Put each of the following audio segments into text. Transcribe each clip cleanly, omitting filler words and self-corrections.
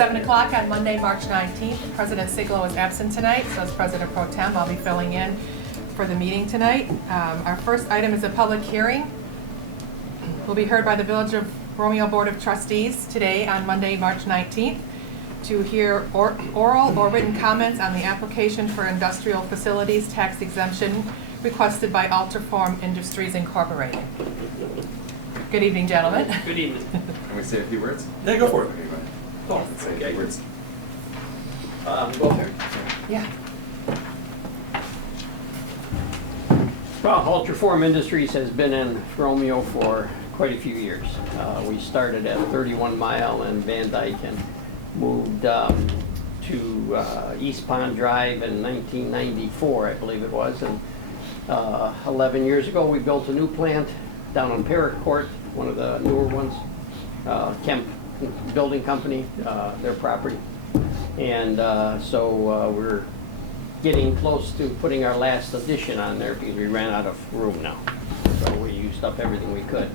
7 o'clock on Monday, March 19th. President Siglo is absent tonight, so as President Pro Tem, I'll be filling in for the meeting tonight. Our first item is a public hearing. Will be heard by the Village of Romeo Board of Trustees today on Monday, March 19th to hear oral or written comments on the application for industrial facilities tax exemption requested by Alterform Industries Incorporated. Good evening, gentlemen. Good evening. Can we say a few words? Yeah, go for it. Oh, say a few words. Go there. Yeah. Well, Alterform Industries has been in Romeo for quite a few years. We started at 31 Mile and Van Dyke and moved to East Pond Drive in 1994, I believe it was. And 11 years ago, we built a new plant down on Parrot Court, one of the newer ones, Kemp Building Company, their property. And so we're getting close to putting our last addition on there because we ran out of room now. So we used up everything we could.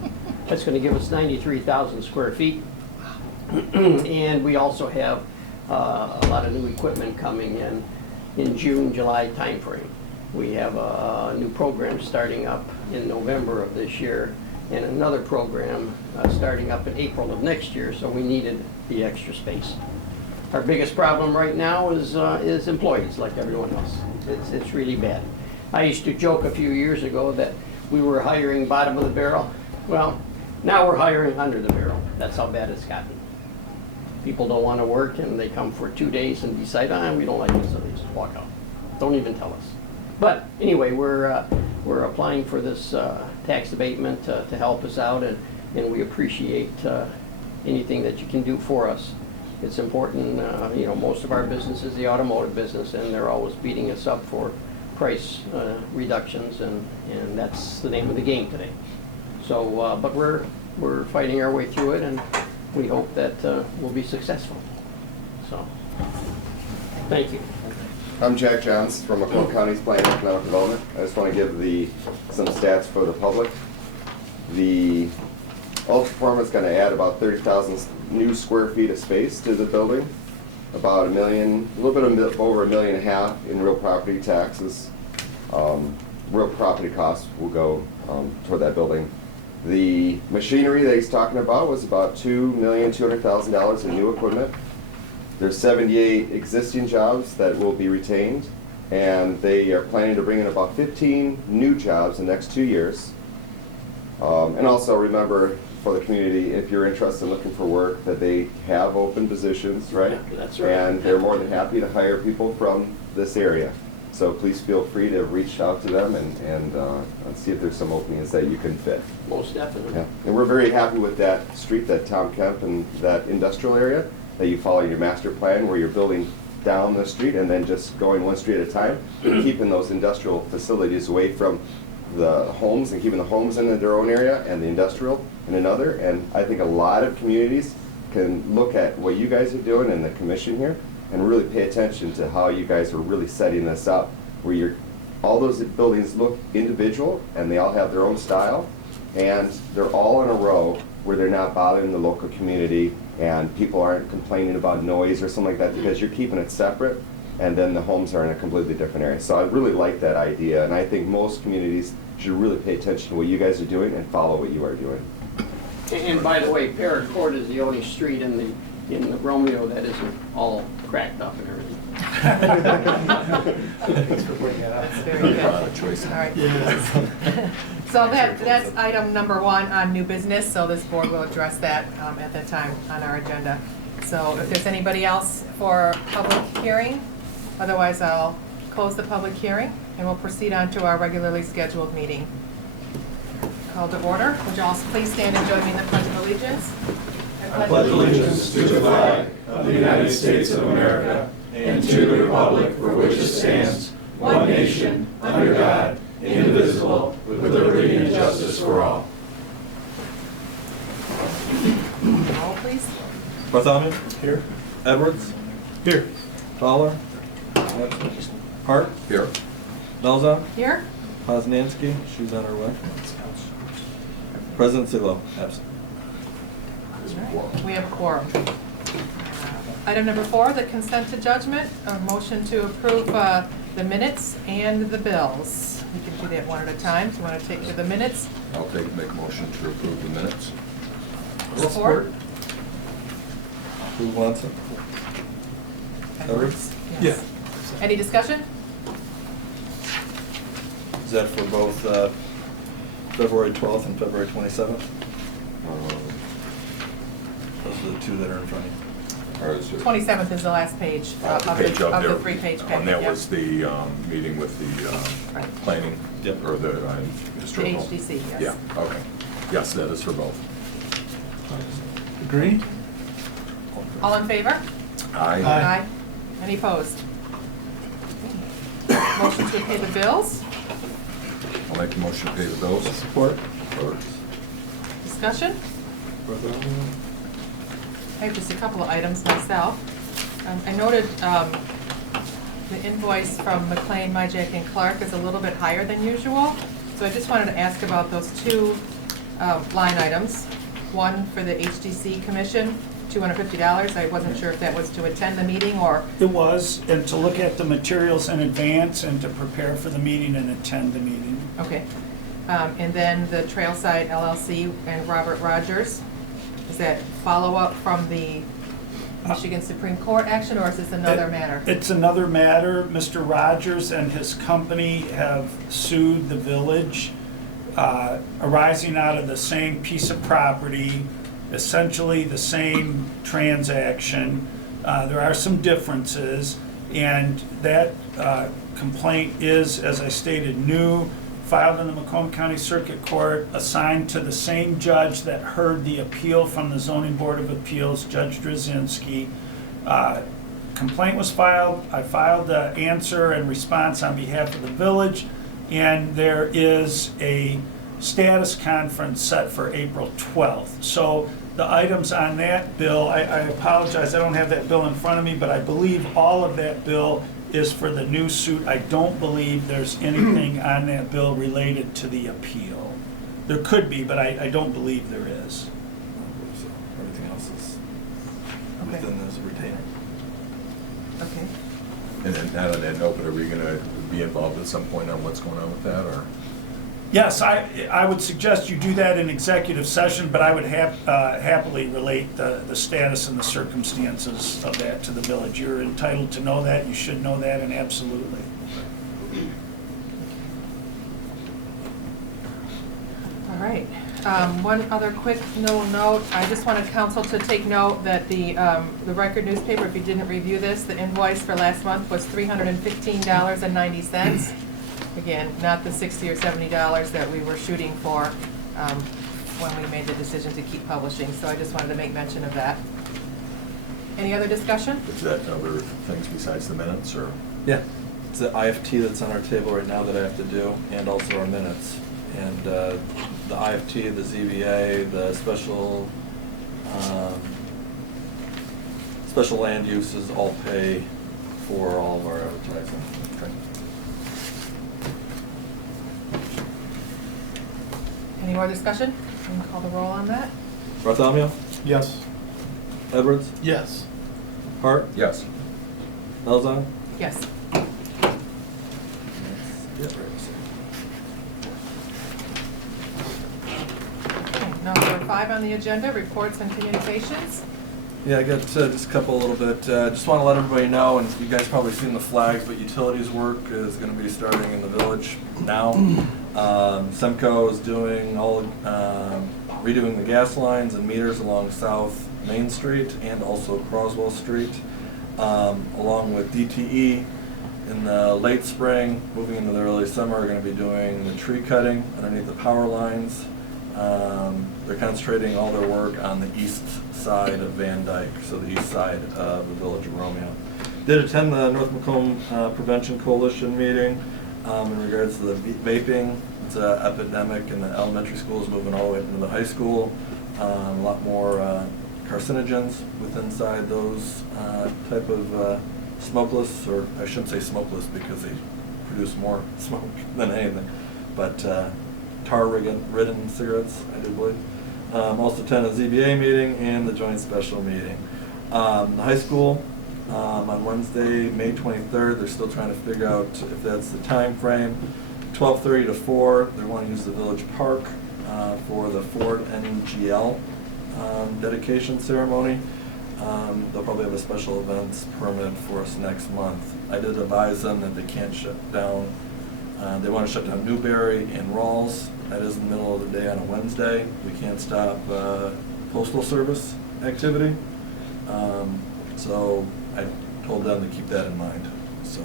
That's going to give us 93,000 square feet. And we also have a lot of new equipment coming in June, July timeframe. We have a new program starting up in November of this year and another program starting up in April of next year, so we needed the extra space. Our biggest problem right now is employees, like everyone else. It's really bad. I used to joke a few years ago that we were hiring bottom of the barrel. Well, now we're hiring under the barrel. That's how bad it's gotten. People don't want to work and they come for 2 days and decide, we don't like this, so they just walk out. Don't even tell us. But anyway, we're applying for this tax abatement to help us out, and we appreciate anything that you can do for us. It's important, most of our business is the automotive business, and they're always beating us up for price reductions, and that's the name of the game today. So, but we're fighting our way through it, and we hope that we'll be successful. So, thank you. I'm Jack Johns from Macomb County's Planning and Economic Development. I just want to give some stats for the public. The Ultraform is going to add about 30,000 new square feet of space to the building, about a little bit over $1.5 million in real property taxes. Real property costs will go toward that building. The machinery that he's talking about was about $2,200,000 in new equipment. There's 78 existing jobs that will be retained, and they are planning to bring in about 15 new jobs in the next 2 years. And also remember, for the community, if you're interested in looking for work, that they have open positions, right? Yeah, that's right. And they're more than happy to hire people from this area. So please feel free to reach out to them and see if there's some openings that you can fit. Most definitely. Yeah. And we're very happy with that street, that Tom Kemp and that industrial area, that you follow your master plan where you're building down the street and then just going one street at a time, keeping those industrial facilities away from the homes and keeping the homes in their own area and the industrial in another. And I think a lot of communities can look at what you guys are doing in the commission here and really pay attention to how you guys are really setting this up, where all those buildings look individual and they all have their own style, and they're all in a row where they're not bothering the local community and people aren't complaining about noise or something like that, because you're keeping it separate, and then the homes are in a completely different area. So I really like that idea, and I think most communities should really pay attention to what you guys are doing and follow what you are doing. And by the way, Parrot Court is the only street in the Romeo that isn't all cracked up and everything. Thanks for pointing that out. That's very good. Choice. All right. Yeah. So that's item number 1 on new business, so this board will address that at that time on our agenda. So if there's anybody else for public hearing, otherwise I'll close the public hearing and we'll proceed on to our regularly scheduled meeting. Call to order. Would you all please stand and join me in the Pledge of Allegiance? I pledge allegiance to the flag of the United States of America and to the republic for which it stands, one nation, under God, indivisible, with liberty and justice for all. Roll, please. Bartholomew? Here. Edwards? Here. Fowler? Hart? Here. Melzon? Here. Poznansky? She's on her way. President Siglo? Absent. All right. We have a quorum. Item number 4, the consent to judgment, a motion to approve the minutes and the bills. We can do that one at a time. Do you want to take the minutes? I'll make a motion to approve the minutes. Support? Who wants it? Edwards? Yeah. Yes. Any discussion? Is that for both February 12th and February 27th? Those are the two that are in front of you. Or is it- 27th is the last page the of page up the there. 3-page packet. And that yep. was the meeting with the Right. planning? Yep. Or the The historical? HDC, yes. Yeah, okay. Yes, that is for both. Agree? All in favor? Aye. Any opposed? Motion to pay the bills? I'll make a motion to pay the bills. Support? Discussion? I have just a couple of items myself. I noted the invoice from McLean, Myjack, and Clark is a little bit higher than usual. So I just wanted to ask about those two line items. One for the HDC commission, $250. I wasn't sure if that was to attend the meeting or, It was, and to look at the materials in advance and to prepare for the meeting and attend the meeting. okay. And then the Trailside LLC and Robert Rogers. Is that follow-up from the Michigan Supreme Court action, or is this another matter? It's another matter. Mr. Rogers and his company have sued the village arising out of the same piece of property, essentially the same transaction. There are some differences, and that complaint is, as I stated, new, filed in the Macomb County Circuit Court, assigned to the same judge that heard the appeal from the Zoning Board of Appeals, Judge Drzezinski. Complaint was filed. I filed the answer and response on behalf of the village, and there is a status conference set for April 12th. So the items on that bill, I apologize, I don't have that bill in front of me, but I believe all of that bill is for the new suit. I don't believe there's anything on that bill related to the appeal. There could be, but I don't believe there is. Everything else is Okay. within this retainer. Okay. And then, not on that note, but are we gonna be involved at some point on what's going on with that, or? Yes, I would suggest you do that in executive session, but I would happily relate the status and the circumstances of that to the village. You're entitled to know that, you should know that, and absolutely. All right. One other quick little note. I just wanted council to take note that the Record newspaper, if you didn't review this, the invoice for last month was $315.90. Again, not the $60 or $70 that we were shooting for when we made the decision to keep publishing. So I just wanted to make mention of that. Any other discussion? Is that other things besides the minutes, or? Yeah, it's the IFT that's on our table right now that I have to do, and also our minutes. And the IFT, the ZBA, the special land uses all pay for all of our advertising. Okay. Any more discussion? We can call the roll on that. Bartholomew? Yes. Edwards? Yes. Hart? Yes. Elzon? Yes. Okay, number 5 on the agenda, reports and communications. Yeah, I got just a couple a little bit. Just want to let everybody know, and you guys probably seen the flags, but utilities work is going to be starting in the village now. Semco is doing redoing the gas lines and meters along South Main Street and also Croswell Street, along with DTE. In the late spring, moving into the early summer, are going to be doing the tree cutting underneath the power lines. They're concentrating all their work on the east side of Van Dyke, so the east side of the village of Romeo. Did attend the North Macomb Prevention Coalition meeting in regards to the vaping. It's an epidemic in the elementary schools, moving all the way up into the high school. A lot more carcinogens inside those type of smokeless, or I shouldn't say smokeless because they produce more smoke than anything, but tar-ridden cigarettes, I do believe. Also attended a ZBA meeting and the joint special meeting. The high school, on Wednesday, May 23rd, they're still trying to figure out if that's the time frame. 12:30 to 4, they want to use the Village Park for the Ford NGL dedication ceremony. They'll probably have a special events permit for us next month. I did advise them that they can't shut down. They want to shut down Newberry and Rawls. That is in the middle of the day on a Wednesday. We can't stop postal service activity. So I told them to keep that in mind. So,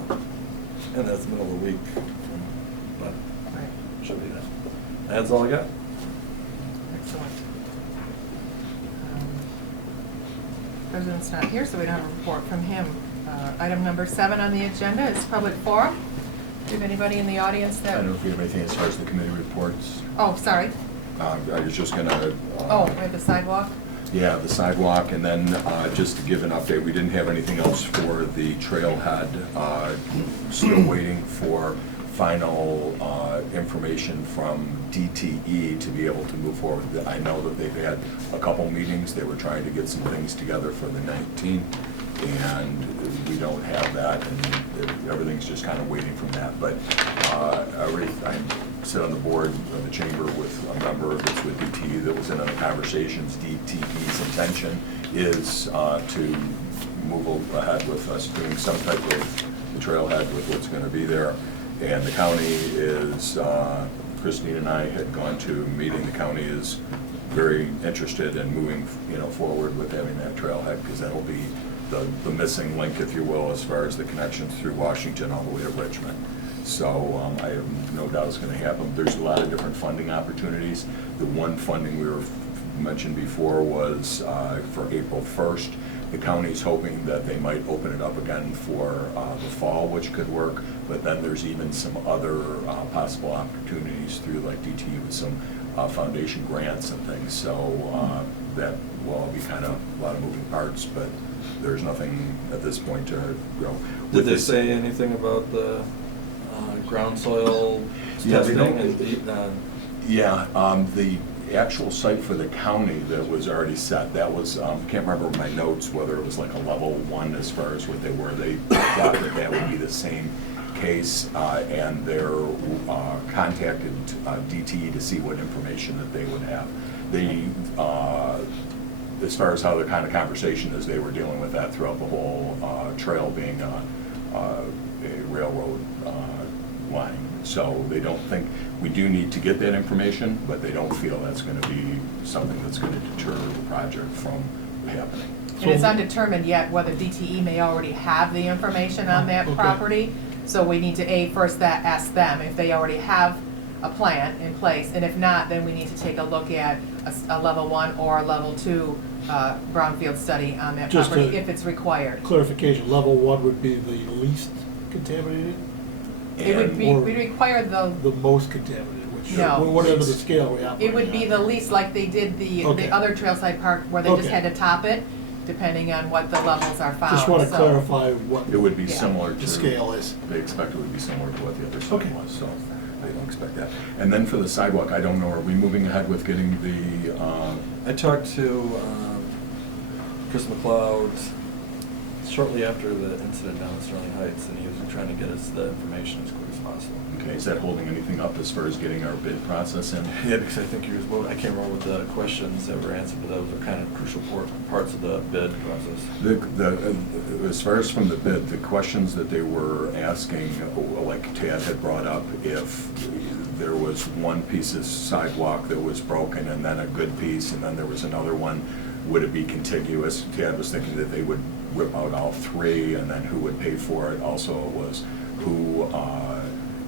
and that's the middle of the week, but should be that. That's all I got. Excellent. President's not here, so we don't have a report from him. Item number 7 on the agenda is public forum. Do you have anybody in the audience I that? don't know if we have anything as far as the committee reports. Oh, sorry. I was just gonna. Oh, we have the sidewalk? Yeah, the sidewalk, and then just to give an update, we didn't have anything else for the trailhead. Still waiting for final information from DTE to be able to move forward. I know that they've had a couple meetings. They were trying to get some things together for the 19th, and we don't have that, and everything's just kind of waiting from that. But I sit on the board of the chamber with a member that's with DTE that was in on the conversations. DTE's intention is to move ahead with us doing some type of the trailhead with what's going to be there. And the county is, Christine and I had gone to a meeting. The county is very interested in moving, forward with having that trailhead, because that'll be the missing link, if you will, as far as the connections through Washington all the way to Richmond. So I have no doubt it's going to happen. There's a lot of different funding opportunities. The one funding we were mentioned before was for April 1st. The county's hoping that they might open it up again for the fall, which could work. But then there's even some other possible opportunities through like DTE with some foundation grants and things. So that will all be kind of a lot of moving parts, but there's nothing at this point to go. Did they say anything about the ground soil Yeah, they testing? don't. The actual site for the county that was already set, that was, can't remember my notes, whether it was like a level 1 as far as what they were. They thought that would be the same case, and they're contacted DTE to see what information that they would have. They, as far as how the kind of conversation is, they were dealing with that throughout the whole trail being a railroad line. So they don't think, we do need to get that information, but they don't feel that's going to be something that's going to deter the project from happening. And it's undetermined yet whether DTE may already have the information on that property. So we need to first ask them if they already have a plan in place. And if not, then we need to take a look at a level 1 or a level 2 brownfield study on that Just property a if it's required. Clarification, level 1 would be the least contaminated? It would be, Or we'd require the most contaminated, which, No. whatever the scale we have. it would be the least, like they did the Okay. other trailside park where they just Okay. had to top it, depending on what the levels are found. Just want to So- clarify what It would be Yeah. similar to. the scale is. They expect it would be similar to what the other site Okay. was, so they don't expect that. And then for the sidewalk, I don't know, are we moving ahead with getting the, I talked to Chris McLeod shortly after the incident down at Sterling Heights, and he was trying to get us the information as quick as possible. okay, is that holding anything up as far as getting our bid process in? Yeah, because I think he was, I can't remember what the questions that were answered, but those are kind of crucial parts of the bid process. As far as from the bid, the questions that they were asking, like Tad had brought up, if there was one piece of sidewalk that was broken and then a good piece and then there was another one, would it be contiguous? Tad was thinking that they would rip out all 3 and then who would pay for it? Also, it was who,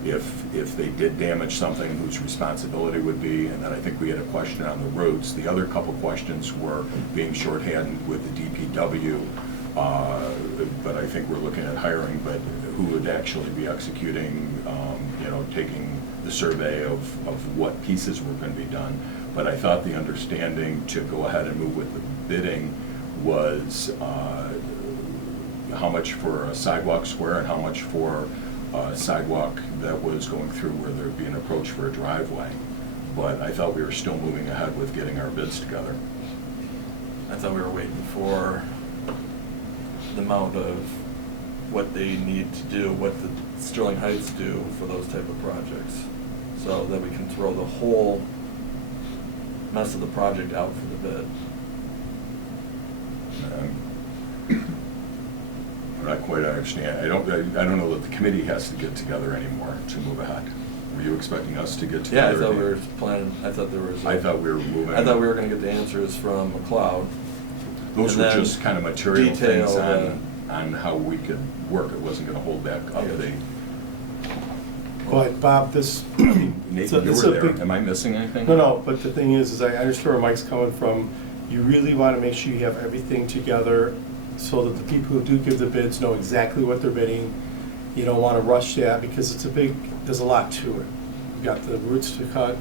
if they did damage something, whose responsibility would be, and then I think we had a question on the routes. The other couple questions were being shorthanded with the DPW, but I think we're looking at hiring, but who would actually be executing, taking the survey of what pieces were going to be done. But I thought the understanding to go ahead and move with the bidding was how much for a sidewalk square and how much for a sidewalk that was going through where there'd be an approach for a driveway. But I thought we were still moving ahead with getting our bids together. I thought we were waiting for the amount of what they need to do, what the Sterling Heights do for those type of projects, so that we can throw the whole mess of the project out for the bid. I'm not quite understand. I don't know that the committee has to get together anymore to move ahead. Were you expecting us to get Yeah, I together? thought we were planning, I thought there was. I thought we were moving. I thought we were gonna get the answers from McLeod. Those and were then just kind of material detail things on how we could work. It wasn't gonna hold back up the. But Bob, this, Nathan, you it's were a there. big- Am I missing anything? no, but the thing is I understand where Mike's coming from. You really want to make sure you have everything together so that the people who do give the bids know exactly what they're bidding. You don't want to rush that because there's a lot to it. You've got the roots to cut,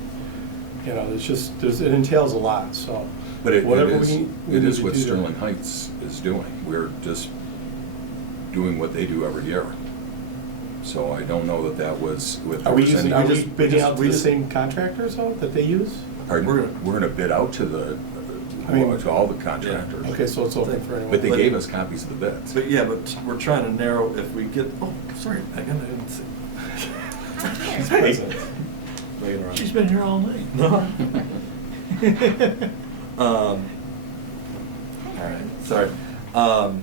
you know, it entails a lot, so. But it whatever is, we it need is to what do Sterling that. Heights is doing. We're just doing what they do every year. So I don't know that was with. Are we representing- bidding out to the same contractors though, that they use? Pardon? We're gonna bid out to to all the contractors. Okay, so it's open for anyone. But they gave us copies of the bids. But yeah, but we're trying to narrow, if we get, oh, sorry, Megan, I didn't see. She's present. Megan around. She's been here all night. No. All right, sorry. No,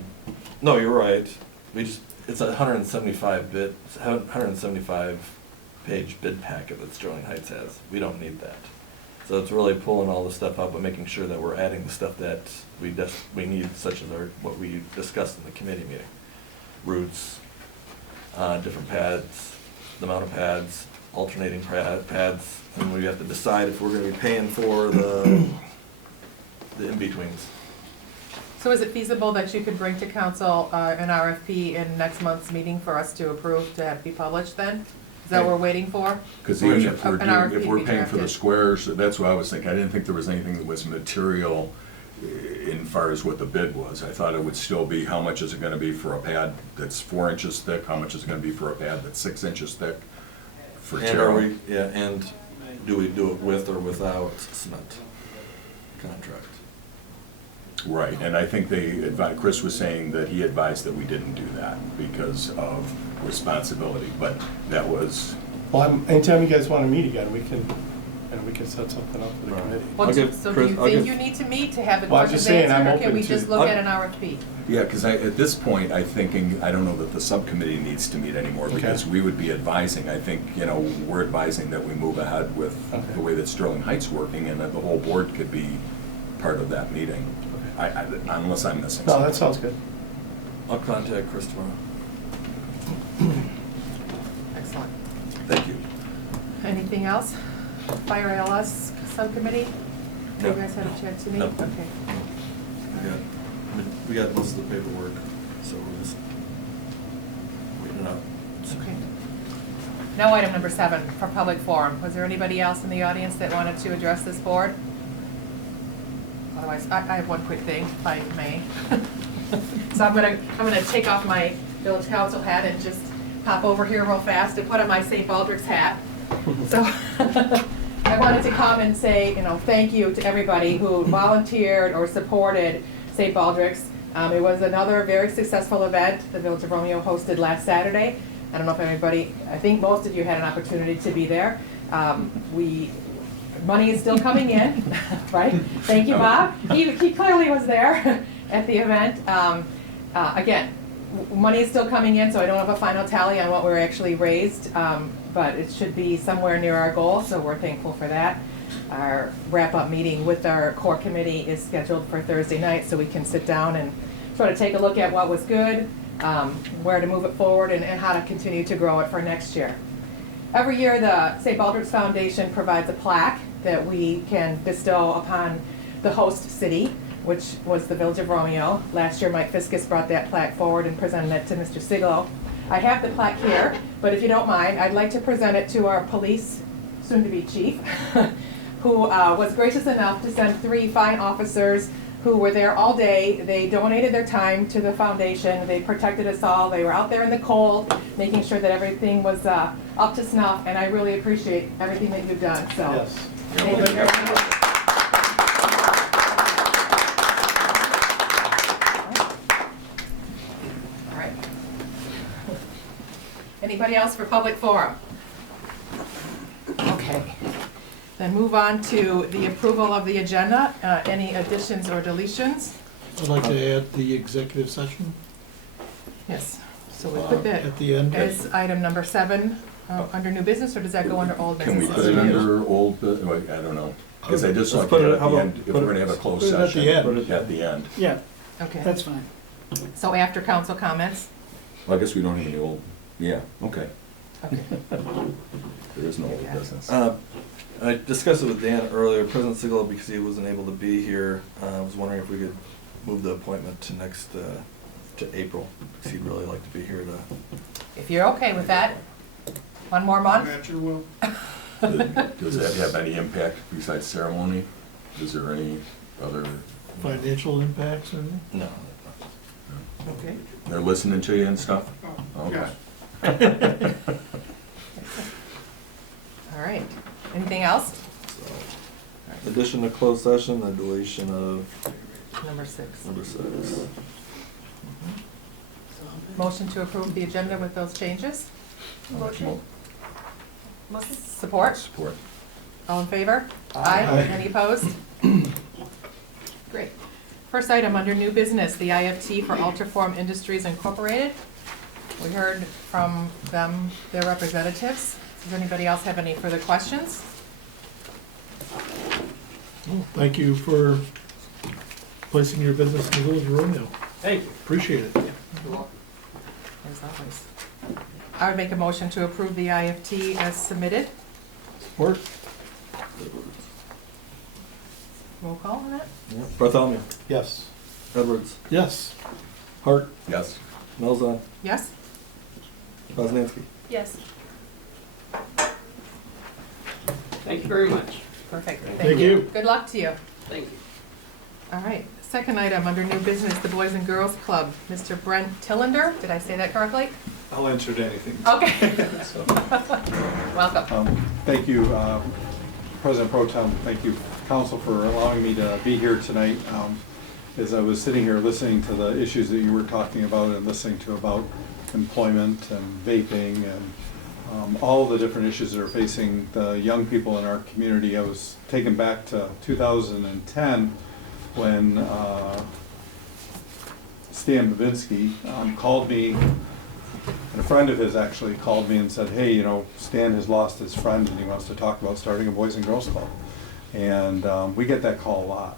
you're right. It's a 175 page bid packet that Sterling Heights has. We don't need that. So it's really pulling all the stuff out, but making sure that we're adding the stuff that we need, such as what we discussed in the committee meeting. Roots, different pads, the amount of pads, alternating pads, and we have to decide if we're gonna be paying for the in-betweens. So is it feasible that you could bring to council an RFP in next month's meeting for us to approve to have be published then? Is that what we're waiting for? Because even if An RFP if we're be paying for the drafted. squares, that's what I was thinking. I didn't think there was anything that was material in far as what the bid was. I thought it would still be, how much is it gonna be for a pad that's 4 inches thick? How much is it gonna be for a pad that's 6 inches thick? For And and do we do it with or without cement contract? Right, and I think Chris was saying that he advised that we didn't do that because of responsibility, but that was, Well, anytime you guys want to meet again, we can set something up for the Right. committee. Well, I'll give so do Chris- you I'll think give- you need to meet to have the Well, I'm questions just saying, I'm answered, or can open we to- just look at an RFP? yeah, because at this point, I don't know that the subcommittee needs to meet anymore Okay. because we would be advising. I think, we're advising that we move ahead with Okay. the way that Sterling Heights working and that the whole board could be part of that meeting. Unless I'm missing No, something. that sounds good. I'll contact Chris tomorrow. Excellent. Thank you. Anything else? Fire ALS subcommittee? No. You guys had a chance to meet? No. Okay. We got most of the paperwork, so we're just waiting it out. Okay. Now item number 7, for public forum. Was there anybody else in the audience that wanted to address this board? Otherwise, I have one quick thing, if I may. So I'm gonna take off my village council hat and just pop over here real fast and put on my St. Baldrick's hat. So I wanted to come and say, thank you to everybody who volunteered or supported St. Baldrick's. It was another very successful event the Village of Romeo hosted last Saturday. I don't know if I think most of you had an opportunity to be there. Money is still coming in, right? Thank you, Bob. He clearly was there at the event. Again, money is still coming in, so I don't have a final tally on what we're actually raised, but it should be somewhere near our goal, so we're thankful for that. Our wrap-up meeting with our core committee is scheduled for Thursday night, so we can sit down and sort of take a look at what was good, where to move it forward, and how to continue to grow it for next year. Every year, the St. Baldrick's Foundation provides a plaque that we can bestow upon the host city, which was the Village of Romeo. Last year, Mike Fiskus brought that plaque forward and presented it to Mr. Siglo. I have the plaque here, but if you don't mind, I'd like to present it to our police, soon-to-be chief, who was gracious enough to send 3 fine officers who were there all day. They donated their time to the foundation. They protected us all. They were out there in the cold, making sure that everything was up to snuff, and I really appreciate everything that you've done, so. Yes. Thank you very much. Anybody else for public forum? Okay. Then move on to the approval of the agenda. Any additions or deletions? I'd like to add the executive session Yes. So we put that at the end. as item number 7 under new business, or does that go under old Can business? we put it under old, wait, I don't know, because I just Let's like put it it- at how the about end, if put we're it- gonna have a closed put it at the session. end. At the end. Yeah, Okay. that's fine. So after council comments? Well, I guess we don't have any old, yeah, okay. Okay. There is no old business. I discussed it with Dan earlier, President Sigel, because he wasn't able to be here, was wondering if we could move the appointment to to April, because he'd really like to be here to. If you're okay with that, one more month? Does that have any impact besides ceremony? Is there any other, Financial impacts or anything? No. Okay. they're listening to you and stuff? Okay. All right. Anything else? Addition to closed session, the deletion of Number 6. number 6. Motion to approve the agenda with those changes? Motion. Support? Support. All in favor? Aye. Any opposed? Great. First item under new business, the IFT for Ultraform Industries Incorporated. We heard from them, their representatives. Does anybody else have any further questions? Well, thank you for placing your business in the village of Romeo. Thank you. Appreciate it. As always. I would make a motion to approve the IFT as submitted. Support? Roll call on that? Bartholomew, Yes. Edwards, Yes. Hart, Yes. Melzon, Yes? Poznanski. Yes. Thank you very much. Perfect. Thank you. Good luck to you. Thank you. All right. Second item under new business, the Boys and Girls Club. Mr. Brent Tillender, did I say that correctly? I'll answer to anything. Okay. Welcome. Thank you, President Pro Tem, thank you, Council, for allowing me to be here tonight. As I was sitting here listening to the issues that you were talking about and listening to about employment and vaping and all the different issues that are facing the young people in our community, I was taken back to 2010 when Stan Bavinski called me. And a friend of his actually called me and said, hey, you know, Stan has lost his friend and he wants to talk about starting a Boys and Girls Club. And we get that call a lot.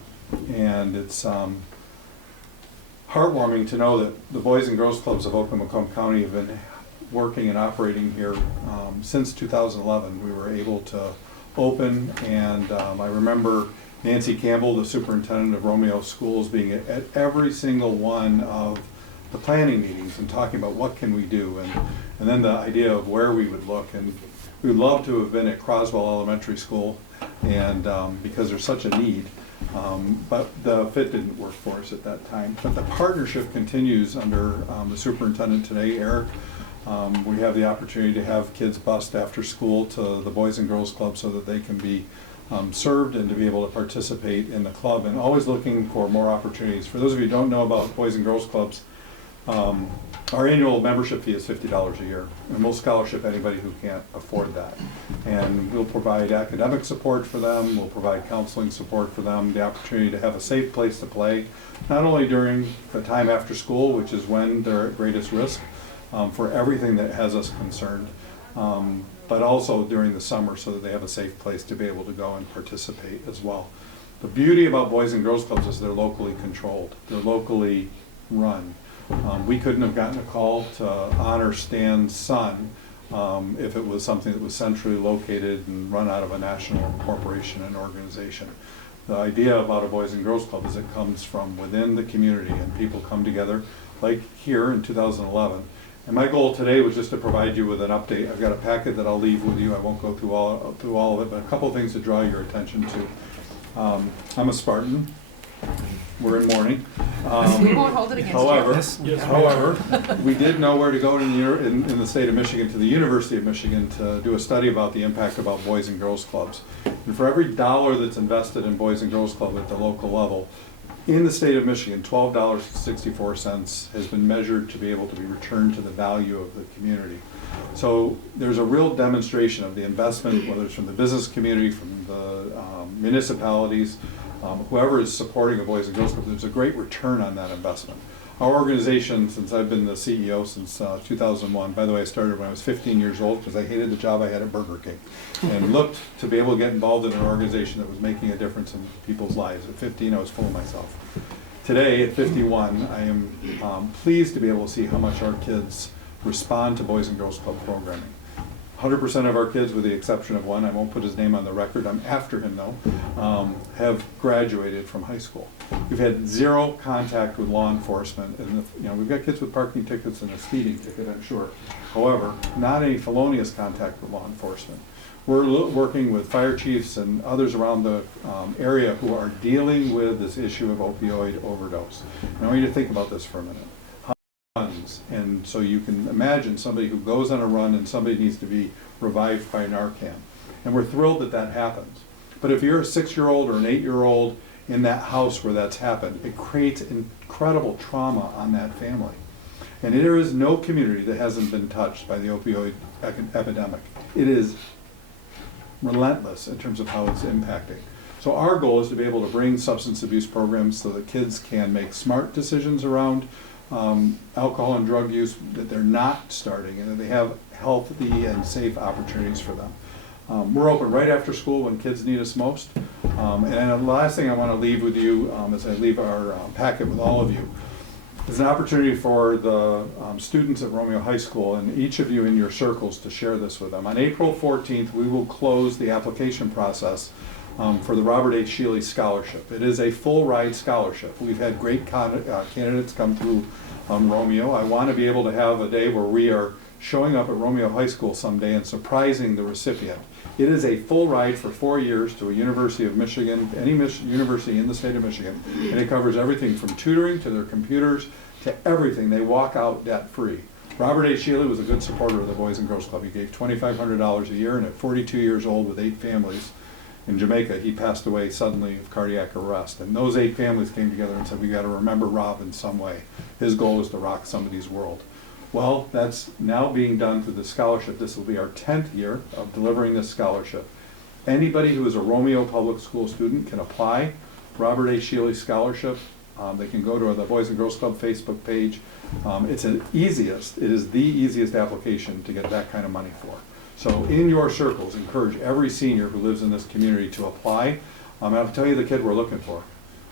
And it's heartwarming to know that the Boys and Girls Clubs of Oklahoma County have been working and operating here since 2011. We were able to open, and I remember Nancy Campbell, the superintendent of Romeo Schools, being at every single one of the planning meetings and talking about what can we do, and then the idea of where we would look. And we would love to have been at Croswell Elementary School, and because there's such a need, but the fit didn't work for us at that time. But the partnership continues under the superintendent today, Eric. We have the opportunity to have kids bused after school to the Boys and Girls Club so that they can be served and to be able to participate in the club, and always looking for more opportunities. For those of you who don't know about Boys and Girls Clubs, our annual membership fee is $50 a year, and we'll scholarship anybody who can't afford that. And we'll provide academic support for them, we'll provide counseling support for them, the opportunity to have a safe place to play, not only during the time after school, which is when they're at greatest risk for everything that has us concerned, but also during the summer so that they have a safe place to be able to go and participate as well. The beauty about Boys and Girls Clubs is they're locally controlled, they're locally run. We couldn't have gotten a call to honor Stan's son if it was something that was centrally located and run out of a national corporation and organization. The idea about a Boys and Girls Club is it comes from within the community, and people come together, like here in 2011. And my goal today was just to provide you with an update. I've got a packet that I'll leave with you. I won't go through all of it, but a couple of things to draw your attention to. I'm a Spartan. We're in mourning. We won't hold it against you. However, we did know where to go in the state of Michigan, to the University of Michigan, to do a study about the impact about Boys and Girls Clubs. And for every dollar that's invested in Boys and Girls Club at the local level, In the state of Michigan, $12.64 has been measured to be able to be returned to the value of the community. So there's a real demonstration of the investment, whether it's from the business community, from the municipalities, whoever is supporting a Boys and Girls Club, there's a great return on that investment. Our organization, since I've been the CEO since 2001, by the way, I started when I was 15 years old because I hated the job I had at Burger King and looked to be able to get involved in an organization that was making a difference in people's lives. At 15, I was full of myself. Today, at 51, I am pleased to be able to see how much our kids respond to Boys and Girls Club programming. 100% of our kids, with the exception of one, I won't put his name on the record, I'm after him though, have graduated from high school. We've had zero contact with law enforcement, and we've got kids with parking tickets and a speeding ticket, I'm sure. However, not any felonious contact with law enforcement. We're working with fire chiefs and others around the area who are dealing with this issue of opioid overdose. Now, I want you to think about this for a minute. And so you can imagine somebody who goes on a run and somebody needs to be revived by Narcan. And we're thrilled that that happens. But if you're a 6-year-old or an 8-year-old in that house where that's happened, it creates incredible trauma on that family. And there is no community that hasn't been touched by the opioid epidemic. It is relentless in terms of how it's impacting. So our goal is to be able to bring substance abuse programs so that kids can make smart decisions around alcohol and drug use, that they're not starting, and that they have healthy and safe opportunities for them. We're open right after school when kids need us most. And the last thing I want to leave with you, as I leave our packet with all of you, is an opportunity for the students at Romeo High School and each of you in your circles to share this with them. On April 14th, we will close the application process for the Robert H. Shealy Scholarship. It is a full ride scholarship. We've had great candidates come through Romeo. I want to be able to have a day where we are showing up at Romeo High School someday and surprising the recipient. It is a full ride for 4 years to a University of Michigan, any university in the state of Michigan, and it covers everything from tutoring to their computers to everything. They walk out debt-free. Robert H. Shealy was a good supporter of the Boys and Girls Club. He gave $2,500 a year, and at 42 years old with 8 families in Jamaica, he passed away suddenly of cardiac arrest. And those 8 families came together and said, we got to remember Rob in some way. His goal is to rock somebody's world. Well, that's now being done through the scholarship. This will be our 10th year of delivering this scholarship. Anybody who is a Romeo Public School student can apply. Robert A. Shealy Scholarship. They can go to the Boys and Girls Club Facebook page. It is the easiest application to get that kind of money for. So in your circles, encourage every senior who lives in this community to apply. I'll tell you the kid we're looking for.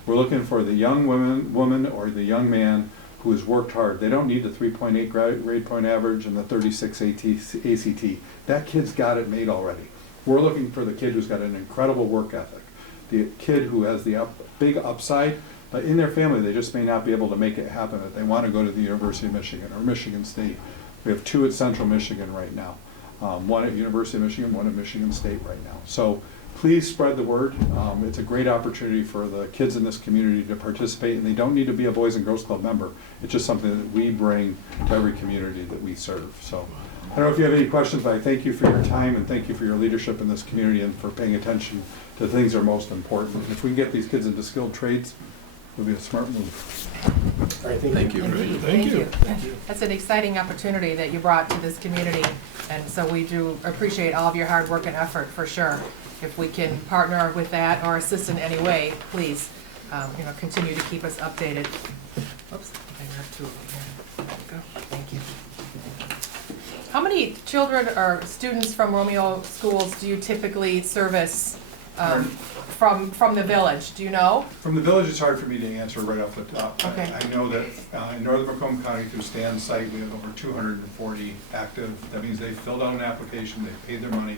We're looking for the young woman or the young man who has worked hard. They don't need the 3.8 grade point average and the 36 ACT. That kid's got it made already. We're looking for the kid who's got an incredible work ethic, the kid who has the big upside, but in their family they just may not be able to make it happen, that they want to go to the University of Michigan or Michigan State. We have 2 at Central Michigan right now. One at University of Michigan, one at Michigan State right now. So please spread the word. It's a great opportunity for the kids in this community to participate, and they don't need to be a Boys and Girls Club member. It's just something that we bring to every community that we serve. So I don't know if you have any questions, but I thank you for your time and thank you for your leadership in this community and for paying attention to things that are most important. And if we can get these kids into skilled trades, it'll be a smart move. All right, Thank you. Thank you. That's an exciting opportunity that you brought to this community, and so we do appreciate all of your hard work and effort for sure. If we can partner with that or assist in any way, please, continue to keep us updated. Oops, I grabbed 2 of them here. There we go. Thank you. How many children or students from Romeo schools do you typically service from the village? Do you know? From the village, it's hard for me to answer right off the top. Okay. I know that in northern Macomb County through Stan's site, we have over 240 active. That means they've filled out an application, they've paid their money,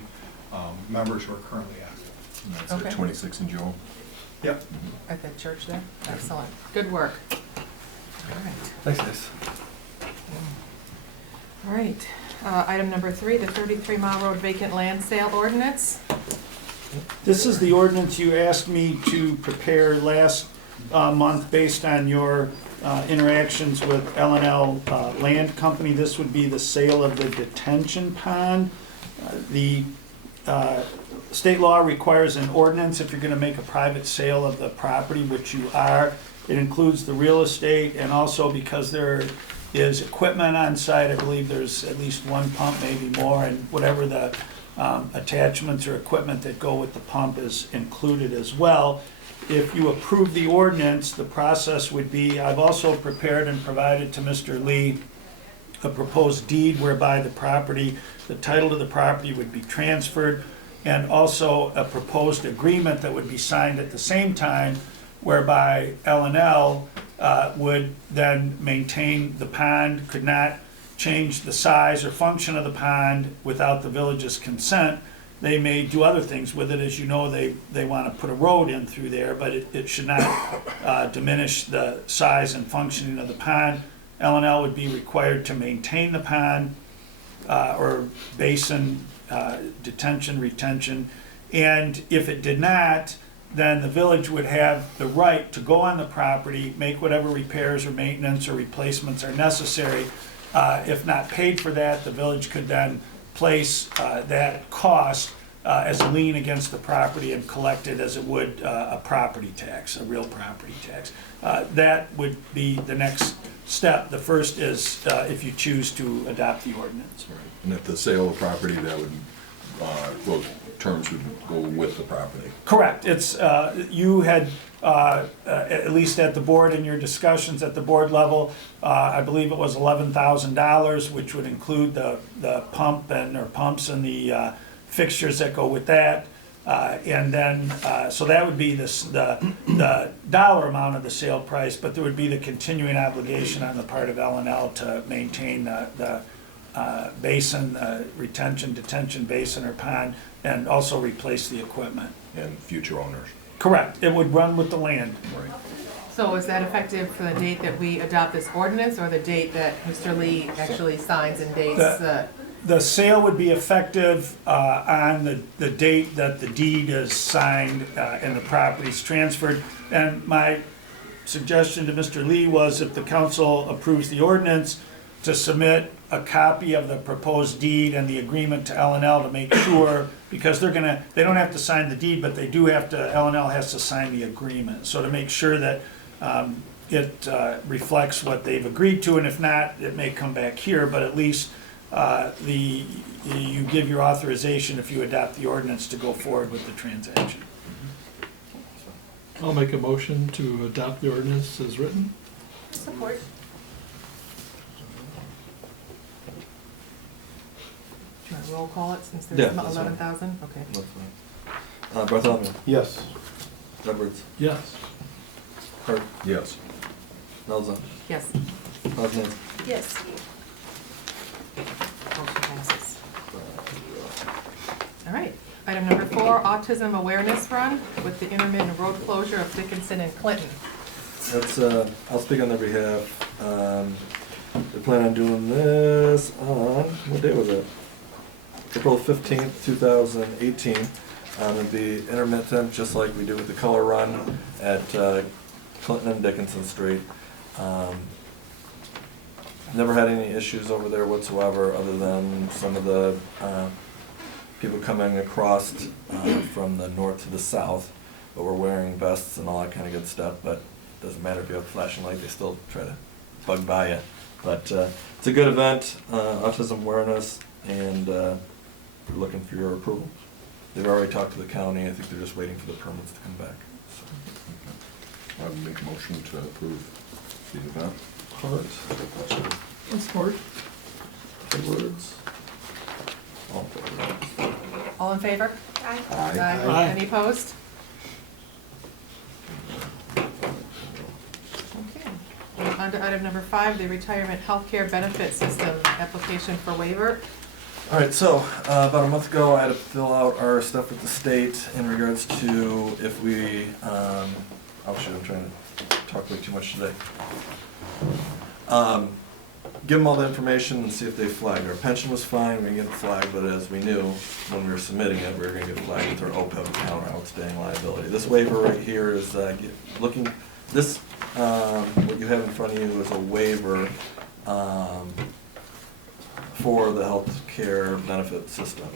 members who are currently active. And that's Okay. at 26 in Joel. Yep. At the church there? Excellent. Good work. All right. Thanks, guys. All right. Item number 3, the 33 Mile Road vacant land sale ordinance. This is the ordinance you asked me to prepare last month based on your interactions with L&L Land Company. This would be the sale of the detention pond. The state law requires an ordinance if you're gonna make a private sale of the property, which you are. It includes the real estate, and also because there is equipment on site, I believe there's at least one pump, maybe more, and whatever the attachments or equipment that go with the pump is included as well. If you approve the ordinance, the process would be, I've also prepared and provided to Mr. Lee a proposed deed whereby the property, the title to the property would be transferred, and also a proposed agreement that would be signed at the same time whereby L&L would then maintain the pond, could not change the size or function of the pond without the village's consent. They may do other things with it. As you know, they want to put a road in through there, but it should not diminish the size and functioning of the pond. L&L would be required to maintain the pond or basin, detention, retention. And if it did not, then the village would have the right to go on the property, make whatever repairs or maintenance or replacements are necessary. If not paid for that, the village could then place that cost as a lien against the property and collect it as it would a property tax, a real property tax. That would be the next step. The first is if you choose to adopt the ordinance. And if the sale of property, that would, those terms would go with the property. Correct. It's, you had, at least at the board in your discussions at the board level, I believe it was $11,000, which would include the pump or pumps and the fixtures that go with that. And then, so that would be the dollar amount of the sale price, but there would be the continuing obligation on the part of L&L to maintain the basin, retention, detention basin or pond, and also replace the equipment. And future owners. Correct. It would run with the land. Right. So is that effective for the date that we adopt this ordinance, or the date that Mr. Lee actually signs and dates? The sale would be effective on the date that the deed is signed and the property is transferred. And my suggestion to Mr. Lee was, if the council approves the ordinance, to submit a copy of the proposed deed and the agreement to L&L to make sure, because they don't have to sign the deed, but they do have to, L&L has to sign the agreement. So to make sure that it reflects what they've agreed to, and if not, it may come back here, but at least you give your authorization if you adopt the ordinance to go forward with the transaction. I'll make a motion to adopt the ordinance as written. Support. Do you want to roll call it since Yeah, there's that's fine. 11,000? Okay. That's fine. Bartholomew. Yes. Edwards. Yes. Hart. Yes. Nelson. Yes. Osnes. Yes. Motion passes. All right. Item number 4, Autism Awareness Run with the intermittent road closure of Dickinson and Clinton. That's, I'll speak on their behalf. They plan on doing this on, what day was it? April 15th, 2018. It'd be intermittent, just like we do with the color run at Clinton and Dickinson Street. Never had any issues over there whatsoever, other than some of the people coming across from the north to the south, but we're wearing vests and all that kind of good stuff. But it doesn't matter if you have a flashing light; they still try to bug by you. But it's a good event, autism awareness, and we're looking for your approval. They've already talked to the county. I think they're just waiting for the permits to come back. So. I would make a motion to approve the event. Hart. Support. Edwards. All in favor? All in favor? Aye. Aye. Any opposed? Okay. On to item number 5, the Retirement Healthcare Benefit System application for waiver. All right, so about a month ago, I had to fill out our stuff with the state in regards to if we, oh shoot, I'm trying to talk way too much today. Give them all the information and see if they flagged. Our pension was fine, we didn't get flagged, but as we knew when we were submitting it, we were gonna get flagged with our OPEB account, our outstanding liability. This waiver right here is looking, this, what you have in front of you is a waiver for the health care benefit system.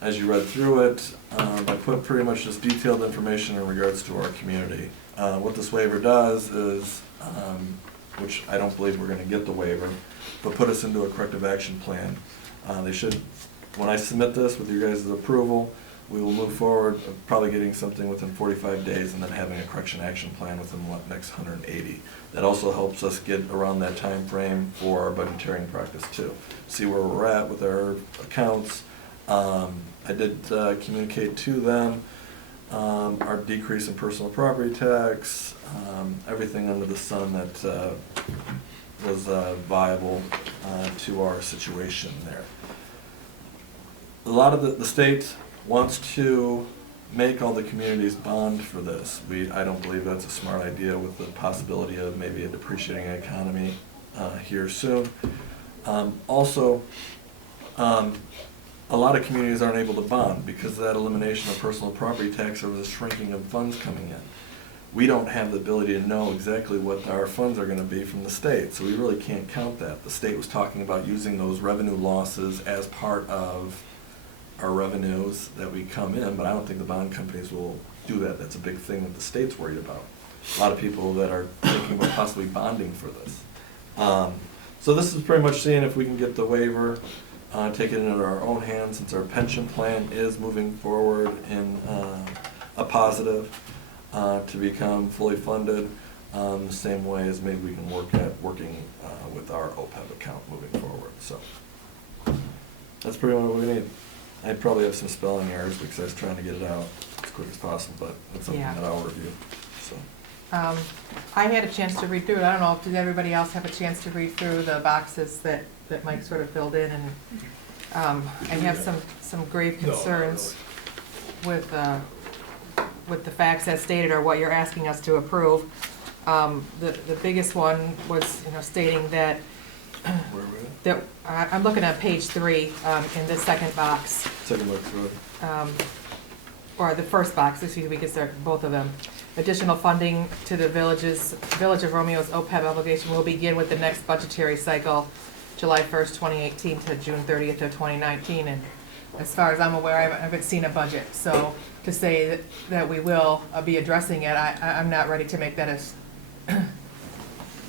As you read through it, I put pretty much just detailed information in regards to our community. What this waiver does is, which I don't believe we're gonna get the waiver, but put us into a corrective action plan. They should, when I submit this with your guys' approval, we will move forward, probably getting something within 45 days and then having a correction action plan within the next 180. That also helps us get around that time frame for our budgeting practice too. See where we're at with our accounts. I did communicate to them our decrease in personal property tax, everything under the sun that was viable to our situation there. A lot of the state wants to make all the communities bond for this. I don't believe that's a smart idea with the possibility of maybe a depreciating economy here soon. Also, a lot of communities aren't able to bond because of that elimination of personal property tax or the shrinking of funds coming in. We don't have the ability to know exactly what our funds are going to be from the state, so we really can't count that. The state was talking about using those revenue losses as part of our revenues that we come in, but I don't think the bond companies will do that. That's a big thing that the state's worried about. A lot of people that are thinking about possibly bonding for this. So this is pretty much seeing if we can get the waiver, take it into our own hands since our pension plan is moving forward in a positive to become fully funded, the same way as maybe we can working with our OPEB account moving forward. So that's pretty much what we need. I probably have some spelling errors because I was trying to get it out as quick as possible, but that's something Yeah. that I'll review. So. I had a chance to read through it. I don't know, did everybody else have a chance to read through the boxes that Mike sort of filled in? And I have some grave concerns with the facts as stated or what you're asking us to approve. The biggest one was, stating that Where are we at? I'm looking at page 3 in the second box, Take a look through it. or the first box, excuse me, we can start both of them. Additional funding to the Village of Romeo's OPEB obligation will begin with the next budgetary cycle, July 1st, 2018 to June 30th of 2019. And as far as I'm aware, I haven't seen a budget. So to say that we will be addressing it, I'm not ready to make that as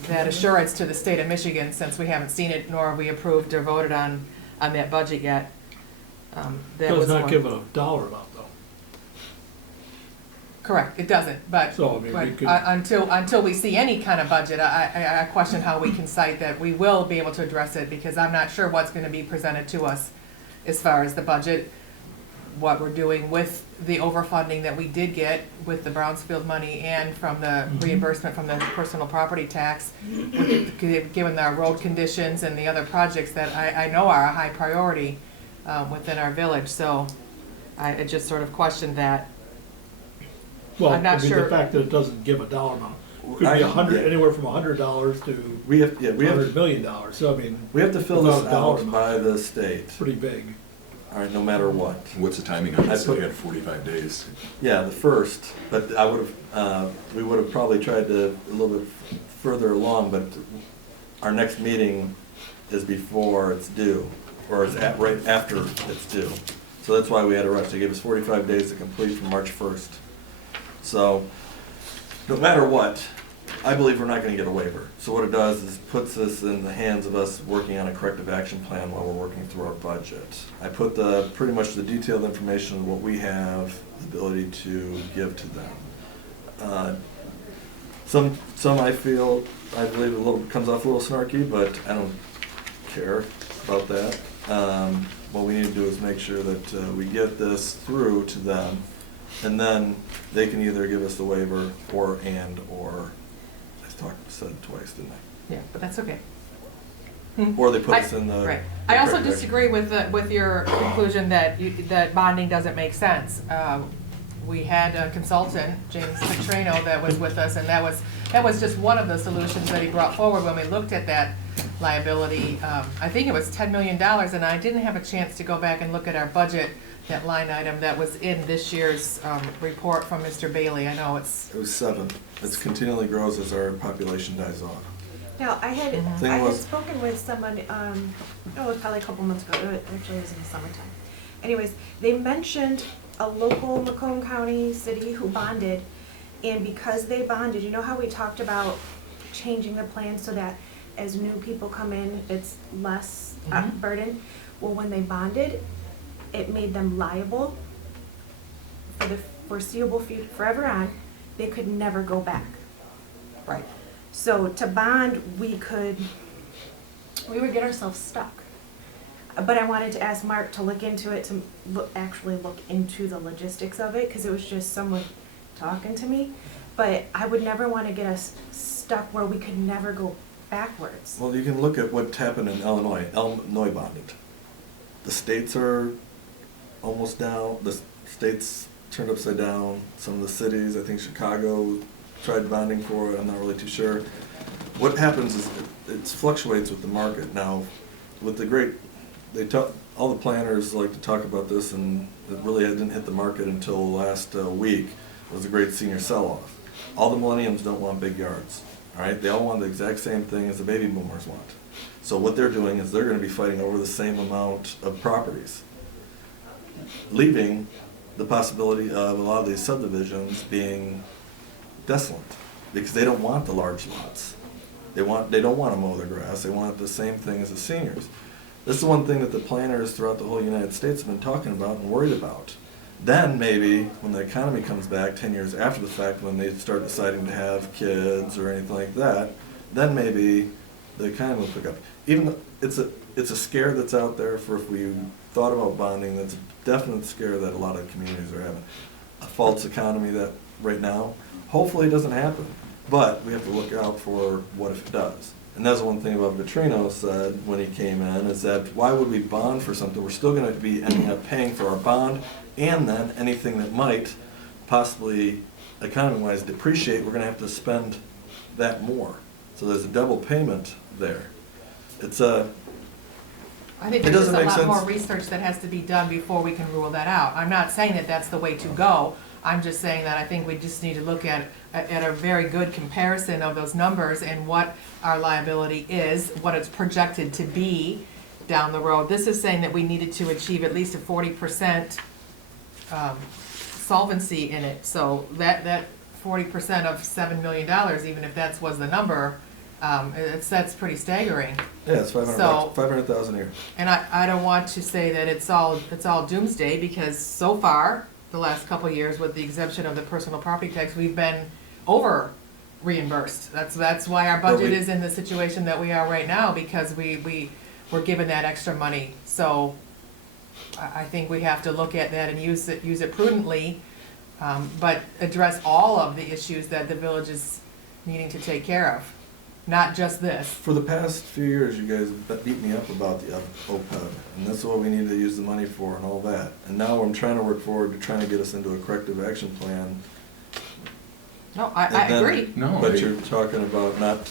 that assurance to the state of Michigan, since we haven't seen it, nor have we approved or voted on that budget yet. That Does was not one. give a dollar amount though. Correct, it doesn't, but, So, I mean, we could- until we see any kind of budget, I question how we can cite that we will be able to address it, because I'm not sure what's gonna be presented to us as far as the budget, what we're doing with the overfunding that we did get with the Brownsfield money and from the reimbursement from the personal property tax, given our road conditions and the other projects that I know are a high priority within our village, so I just sort of questioned that. Well, I'm not I mean, sure. the fact that it doesn't give a dollar amount, could be Yeah. anywhere from $100 to We have $100 million, so I mean, we have to fill Without this a dollar out amount. by the state. pretty big. All right, no matter what. What's the timing on I this? So we put- had 45 days. Yeah, the first, but I would have, we would have probably tried to a little bit further along, but our next meeting is before it's due, or is right after it's due. So that's why we had to rush. They gave us 45 days to complete from March 1st. So, no matter what, I believe we're not gonna get a waiver. So what it does is puts us in the hands of us working on a corrective action plan while we're working through our budget. I put pretty much the detailed information of what we have the ability to give to them. Some I believe comes off a little snarky, but I don't care about that. What we need to do is make sure that we get this through to them, and then they can either give us the waiver or I said it twice, didn't I? Yeah, but that's okay. Or they put us in the. Right. I also correct disagree with your conclusion that that bonding doesn't make sense. We had a consultant, James Petrino, that was with us, and that was just one of the solutions that he brought forward when we looked at that liability. I think it was $10 million, and I didn't have a chance to go back and look at our budget, that line item that was in this year's report from Mr. Bailey. I know it's, It was 7. It continually grows as our population dies off. No, I had Thing I had was- spoken with someone, it was probably a couple months ago, actually it was in the summertime. Anyways, they mentioned a local Macomb County city who bonded, and because they bonded, you know how we talked about changing the plan so that as new people come in, it's less burden? Well, when they bonded, it made them liable for the foreseeable future, forever on. They could never go back. Right. So to bond, we would get ourselves stuck. But I wanted to ask Mark to look into it, to actually look into the logistics of it, because it was just someone talking to me. But I would never want to get us stuck where we could never go backwards. Well, you can look at what happened in Illinois. Illinois bonded. The states are almost down. The states turned upside down. Some of the cities, I think Chicago, tried bonding for it. I'm not really too sure. What happens is it fluctuates with the market. Now, with the great, all the planners like to talk about this, and it really didn't hit the market until last week. Was the great senior sell-off. All the millenniums don't want big yards. All right, they all want the exact same thing as the baby boomers want. So what they're doing is they're going to be fighting over the same amount of properties, leaving the possibility of a lot of these subdivisions being desolate because they don't want the large lots. They don't want to mow their grass. They want the same thing as the seniors. This is one thing that the planners throughout the whole United States have been talking about and worried about. Then maybe when the economy comes back 10 years after the fact, when they start deciding to have kids or anything like that, then maybe the economy will pick up. Even though it's a scare that's out there for if we thought about bonding, that's a definite scare that a lot of communities are having. A false economy that right now, hopefully it doesn't happen, but we have to look out for what if it does. And that's one thing about Vitrino said when he came in, is that why would we bond for something? We're still going to be ending up paying for our bond, and then anything that might possibly, economy-wise, depreciate, we're going to have to spend that more. So there's a double payment there. It's a... I think there's just a lot more research that has to be done before we can rule that out. I'm not saying that that's the way to go. I'm just saying that I think we just need to look at a very good comparison of those numbers and what our liability is, what it's projected to be down the road. This is saying that we needed to achieve at least a 40% solvency in it. So that 40% of $7 million, even if that was the number, that's pretty staggering. Yeah, it's $500,000 a year. And I don't want to say that it's all doomsday, because so far, the last couple of years, with the exemption of the personal property tax, we've been over reimbursed. That's why our budget is in the situation that we are right now, because we were given that extra money. So I think we have to look at that and use it prudently, but address all of the issues that the village is needing to take care of, not just this. For the past few years, you guys beat me up about the OPEB, and that's what we need to use the money for and all that. And now I'm trying to work forward to trying to get us into a corrective action plan. No, I agree. No, But you're talking about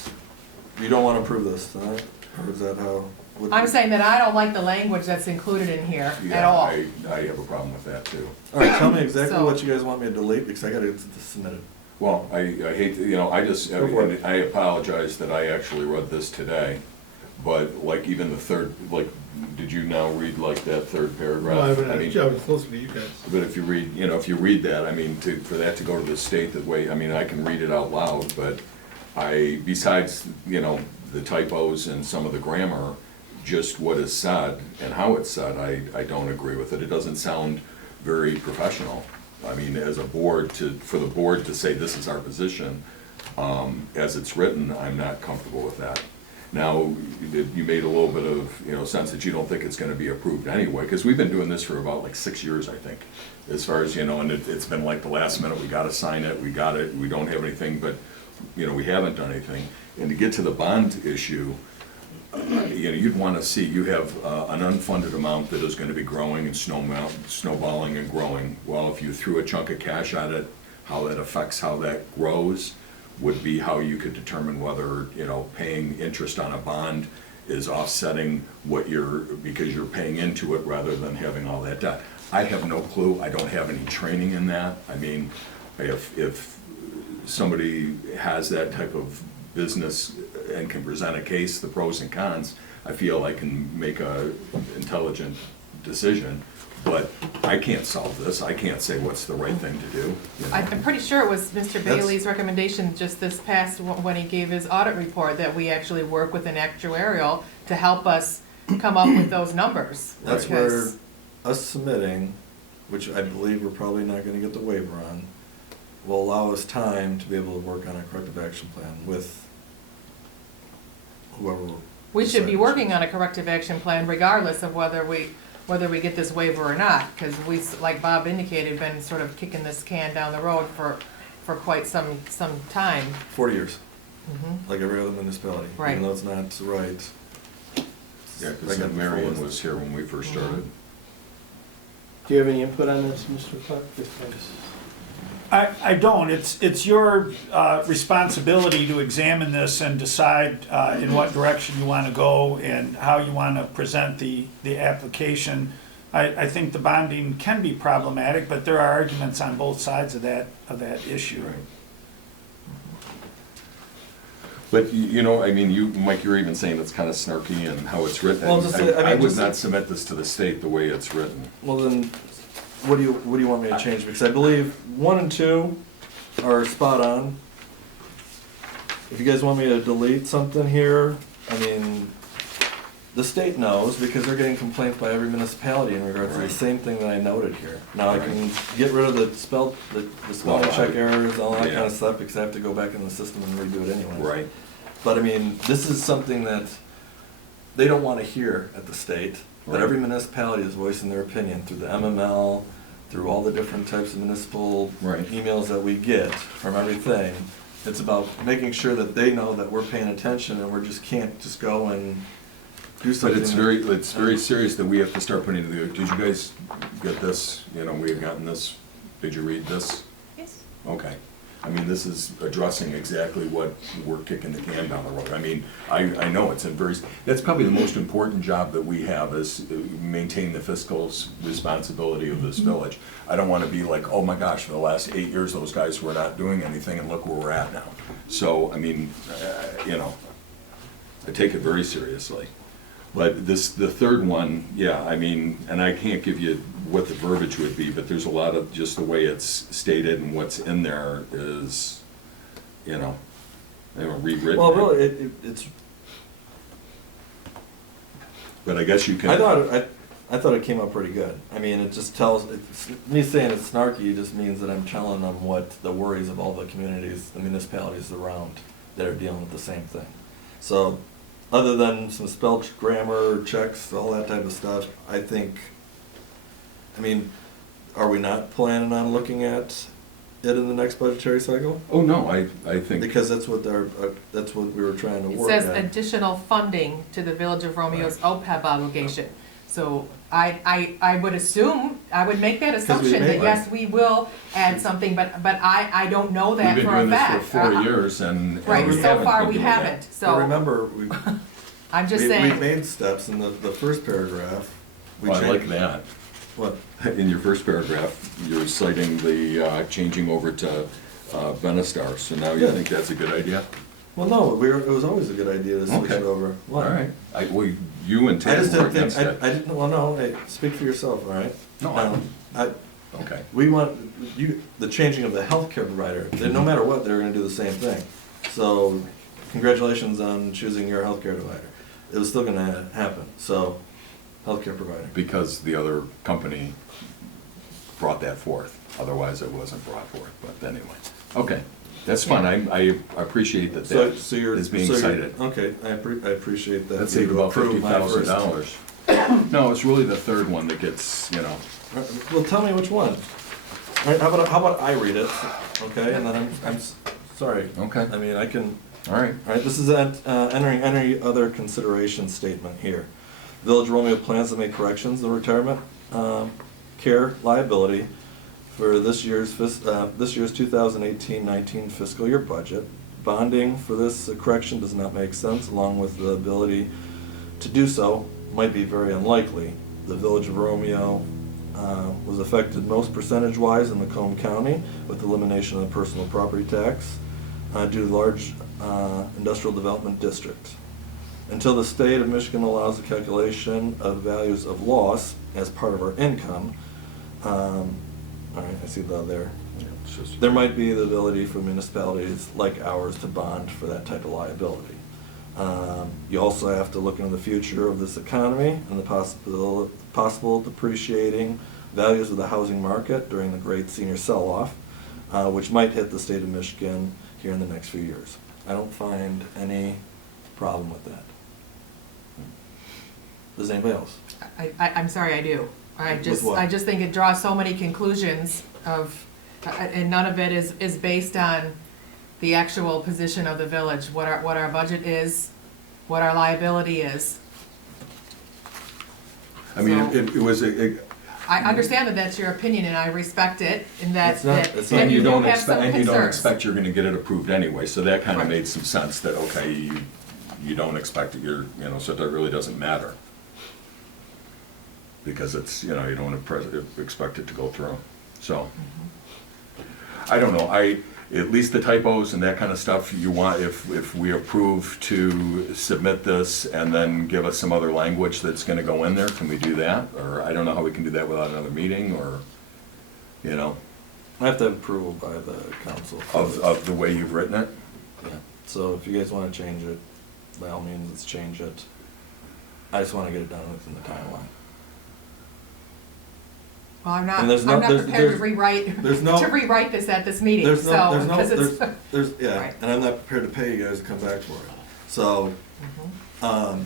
you don't want to approve this, right? Or is that how? I'm saying that I don't like the language that's included in here at all. I have a problem with that too. All right, tell me exactly So- what you guys want me to delete, because I got to get this submitted. Well, I hate, I apologize that I actually read this today, but like even the third, like, did you now read like that third paragraph? Well, I mean, I was listening to you guys. but if you read that, I mean, for that to go to the state that way, I mean, I can read it out loud, but besides, the typos and some of the grammar, just what is said and how it's said, I don't agree with it. It doesn't sound very professional. I mean, as a board, for the board to say this is our position, as it's written, I'm not comfortable with that. Now, you made a little bit of, sense that you don't think it's gonna be approved anyway, because we've been doing this for about like 6 years, I think. As far as, and it's been like the last minute, we gotta sign it, we got it, we don't have anything, but, we haven't done anything. And to get to the bond issue, you'd want to see, you have an unfunded amount that is going to be growing and snowballing and growing. Well, if you threw a chunk of cash at it, how that affects how that grows would be how you could determine whether, paying interest on a bond is offsetting because you're paying into it rather than having all that debt. I have no clue. I don't have any training in that. I mean, if somebody has that type of business and can present a case, the pros and cons, I feel I can make a intelligent decision, but I can't solve this. I can't say what's the right thing to do. You know? I'm pretty sure it was Mr. Bailey's recommendation just this past, when he gave his audit report, that we actually work with an actuarial to help us come up with those numbers. That's where because- us submitting, which I believe we're probably not gonna get the waiver on, will allow us time to be able to work on a corrective action plan with whoever. We should be decides. working on a corrective action plan regardless of whether we get this waiver or not, because we, like Bob indicated, been sort of kicking this can down the road for quite some time. 40 years, Mhm. like every other municipality. Right. Even though it's not right. Yeah, I because got the full Marion list. was here when we first started. Do you have any input on this, Mr. Clark? I don't. It's your responsibility to examine this and decide in what direction you want to go and how you want to present the application. I think the bonding can be problematic, but there are arguments on both sides of that issue. Right. But you know, I mean, you, Mike, you're even saying it's kind of snarky and how it's written. Well, just say- I mean, I would just- not submit this to the state the way it's written. Well then, what do you want me to change? Because I believe 1 and 2 are spot on. If you guys want me to delete something here, I mean, the state knows because they're getting complaints by every municipality in regards to the Right. same thing that I noted here. Now I can get rid of the spelling check errors, all that Yeah. kind of stuff, because I have to go back in the system and redo it anyway. Right. But I mean, this is something that they don't want to hear at the state, but Right. every municipality is voicing their opinion through the MML, through all the different types of municipal Right. emails that we get from everything. It's about making sure that they know that we're paying attention and we just can't just go and do But something. it's very serious that we have to start putting together. Did you guys get this? You know, we've gotten this. Did you read this? Yes. Okay. I mean, this is addressing exactly what we're kicking the can down the road. I mean, I know it's a that's probably the most important job that we have is maintain the fiscal responsibility of this village. I don't want to be like, oh my gosh, for the last 8 years, those guys were not doing anything and look where we're at now. So, I mean, you know, I take it very seriously. But the third one, yeah, I mean, and I can't give you what the verbiage would be, but there's a lot of, just the way it's stated and what's in there is, you know, rewritten. Well, really, it's, But I guess you can. I thought it came out pretty good. I mean, it just me saying it's snarky just means that I'm telling them what the worries of all the communities, the municipalities around that are dealing with the same thing. So, other than some spell grammar checks, all that type of stuff, I mean, are we not planning on looking at it in the next budgetary cycle? Oh, no, I think. Because that's what we were trying to It work says at. additional funding to the Village of Romeo's OPEB obligation. So I would assume, I would make that assumption that yes, we will add something, but I don't know We've that been for a doing this fact. for 4 years and. Right, we so far been we doing that. haven't, But so remember, I'm just we saying. made steps in the first paragraph. We Well, I like changed- that. What? In your first paragraph, you're citing the changing over to Benestar, so now you Yeah. think that's a good idea? Well, no, it was always a good idea to switch Okay. it over. All Why? right. Well, you and I Ted just were didn't think, against it. I didn't, well, no, hey, speak for yourself, all right? No, I- Okay. We want, the changing of the healthcare provider, no matter what, they're gonna do the same thing. So, congratulations on choosing your healthcare provider. It was still gonna happen, so, healthcare provider. Because the other company brought that forth, otherwise it wasn't brought forth, but anyway. Okay, that's fine, I appreciate that So that you're. is being so you're- cited. Okay, I appreciate that. That saved you about approved my first. $50,000. No, it's really the third one that gets, you know, Well, tell me which one. All right, how about I read it, okay, and then sorry. Okay. I mean, I can, all right. all right, this is entering any other consideration statement here. Village of Romeo plans to make corrections to retirement care liability for this year's 2018-19 fiscal year budget. Bonding for this correction does not make sense, along with the ability to do so might be very unlikely. The Village of Romeo was affected most percentage-wise in Macomb County with the elimination of the personal property tax due to large industrial development district. Until the state of Michigan allows the calculation of values of loss as part of our income, all right, I see that there. There might be the ability for municipalities like ours to bond for that type of liability. You also have to look into the future of this economy and the possible depreciating values of the housing market during the great senior sell-off, which might hit the state of Michigan here in the next few years. I don't find any problem with that. Does anybody else? I'm sorry, I do. With what? I just think it draws so many conclusions of, and none of it is based on the actual position of the village, what our budget is, what our liability is. I mean, So- it was, I understand that that's your opinion, and I respect it, and It's not- that it's not- and you don't have some expect, and you don't concerns. expect you're gonna get it approved anyway, so that kind of Right. made some sense that, okay, you don't expect it, so that really doesn't matter. Because it's, you don't expect it to go through, so. I don't know, at least the typos and that kind of stuff, you want, if we approve to submit this and then give us some other language that's gonna go in there, can we do that? Or I don't know how we can do that without another meeting, or, I have to have approval by the council. of the way you've written it? Yeah. So if you guys want to change it, by all means, let's change it. I just want to get it done within the timeline. Well, I'm And there's no- not there's- prepared to there's- rewrite, there's no- to rewrite this at this meeting, There's so, no, there's no, because there's, it's. yeah, Right. and I'm not prepared to pay you guys to come back for it. So, Mhm.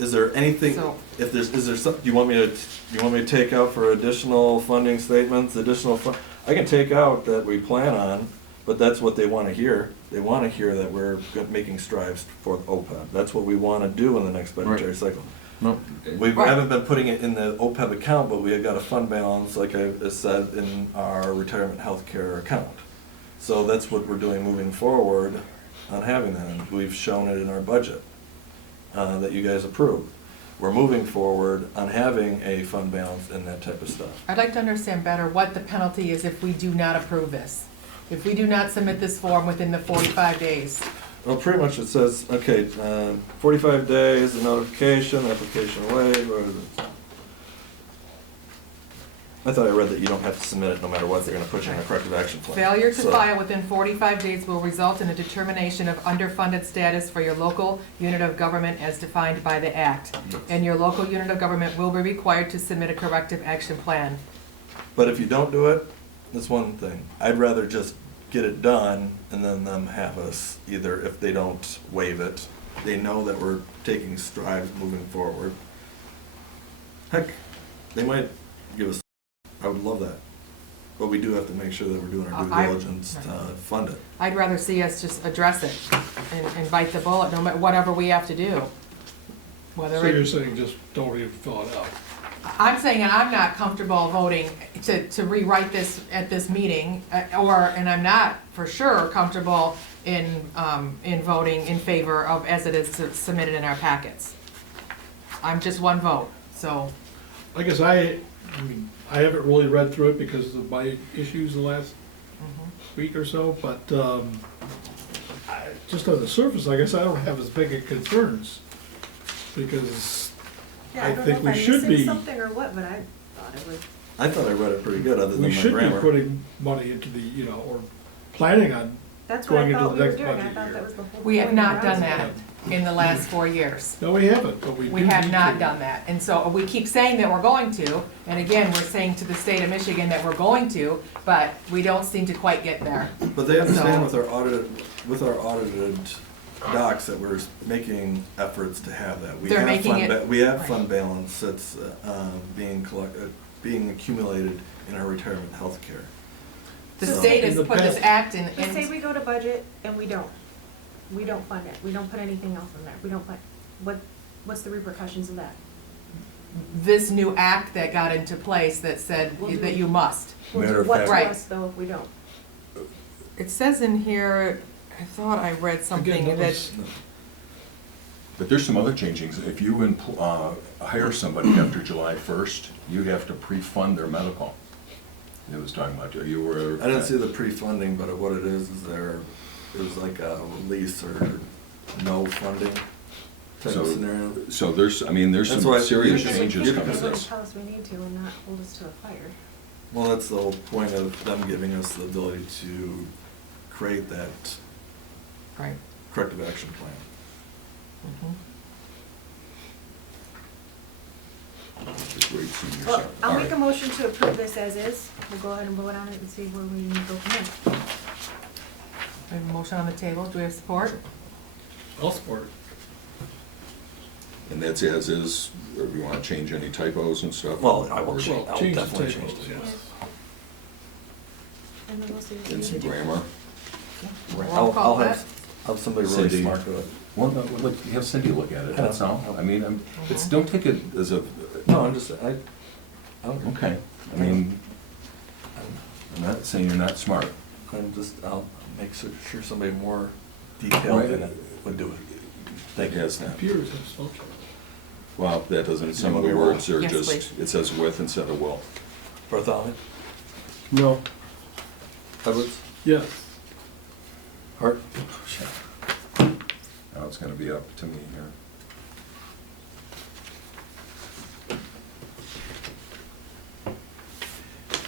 is there anything, So- if there's, is there some, do you want me to take out for additional funding statements, I can take out that we plan on, but that's what they want to hear. They want to hear that we're making strides for OPEB. That's what we want to do in the next budgetary cycle. No. We Right. haven't been putting it in the OPEB account, but we have got a fund balance, like I said, in our retirement healthcare account. So that's what we're doing moving forward on having that, and we've shown it in our budget that you guys approved. We're moving forward on having a fund balance and that type of stuff. I'd like to understand better what the penalty is if we do not approve this. If we do not submit this form within the 45 days. Well, pretty much it says, okay, 45 days, the notification, application waived, or I thought I read that you don't have to submit it no matter what, they're gonna put you in a corrective action plan. Failure to So- file within 45 days will result in a determination of underfunded status for your local unit of government as defined by the Act. And your local unit of government will be required to submit a corrective action plan. But if you don't do it, that's one thing. I'd rather just get it done and then them have us, either if they don't waive it, they know that we're taking strides moving forward. Heck, they might give us, I would love that. But we do have to make sure that we're doing our I- due diligence to fund it. I'd rather see us just address it and bite the bullet, no matter, whatever we have to do. Whether So you're it, saying just don't even fill it out? I'm saying I'm not comfortable voting to rewrite this at this meeting, and I'm not for sure comfortable in voting in favor of as it is submitted in our packets. I'm just one vote, so. I guess I mean, I haven't really read through it because of my issues the last week or so, but just on the surface, I guess I don't have as big of concerns, because Yeah, I I don't think know we if I'm should missing be- something or what, but I thought it was. I thought I read it pretty good, other than we my should be grammar. putting money into the, or planning on, That's what I Going into thought the we were next doing. I budget thought year. that was the whole. We have point not of done it. that in the last 4 years. no, we haven't, but we do We have need not to. done that, and so we keep saying that we're going to, and again, we're saying to the state of Michigan that we're going to, but we don't seem to quite get there. But they understand So- with our audited docs that we're making efforts to have that. We They're have making fund it- ba- We have right. fund balance that's being accumulated in our retirement health care. The So- state In has the put this past- act in, Just say we go to budget and we don't fund it, we don't put anything else in there, we don't put, what's the repercussions of that? this new act that got into place that said that you must. Matter of What fact- to Right. us though if we don't? It says in here, I thought I read something Again, that, was- But there's some other changings. If you hire somebody after July 1st, you have to pre-fund their medical. It was talking about, you were. I didn't see the pre-funding, but what it is it was like a release or no funding. type of scenario. So there's, I mean, there's That's some why serious you- changes They coming to wouldn't this. tell us we need to and not hold us to the fire. Well, that's the whole point of them giving us the ability to create that Right. corrective action plan. Mhm. Just wait, senior Well, center. I'll All make a right. motion to approve this as is. We'll go ahead and vote on it and see where we need to go from there. We have a motion on the table. Do we have support? I'll support it. And that's as is, or if you wanna change any typos and stuff? Well, I will Or- change, I'll change the definitely typos, change it, yes. And then we'll see what we And need some to do. grammar. Roll call I'll that. have somebody really Cindy. smart do it. Well, no, have Cindy look at it, that's all. I mean, it's, don't take it as a, No, I'm just, okay, I mean, I'm not saying you're not smart. I'll make sure somebody more detailed than it would do it. Thank you. Yes, that. Computers have spell check. Well, that doesn't, some of the Yeah, we will. words are Yes, just, please. it says with instead of will. Bartholomew? No. Edwards? Yes. Hart? Now it's gonna be up to me here.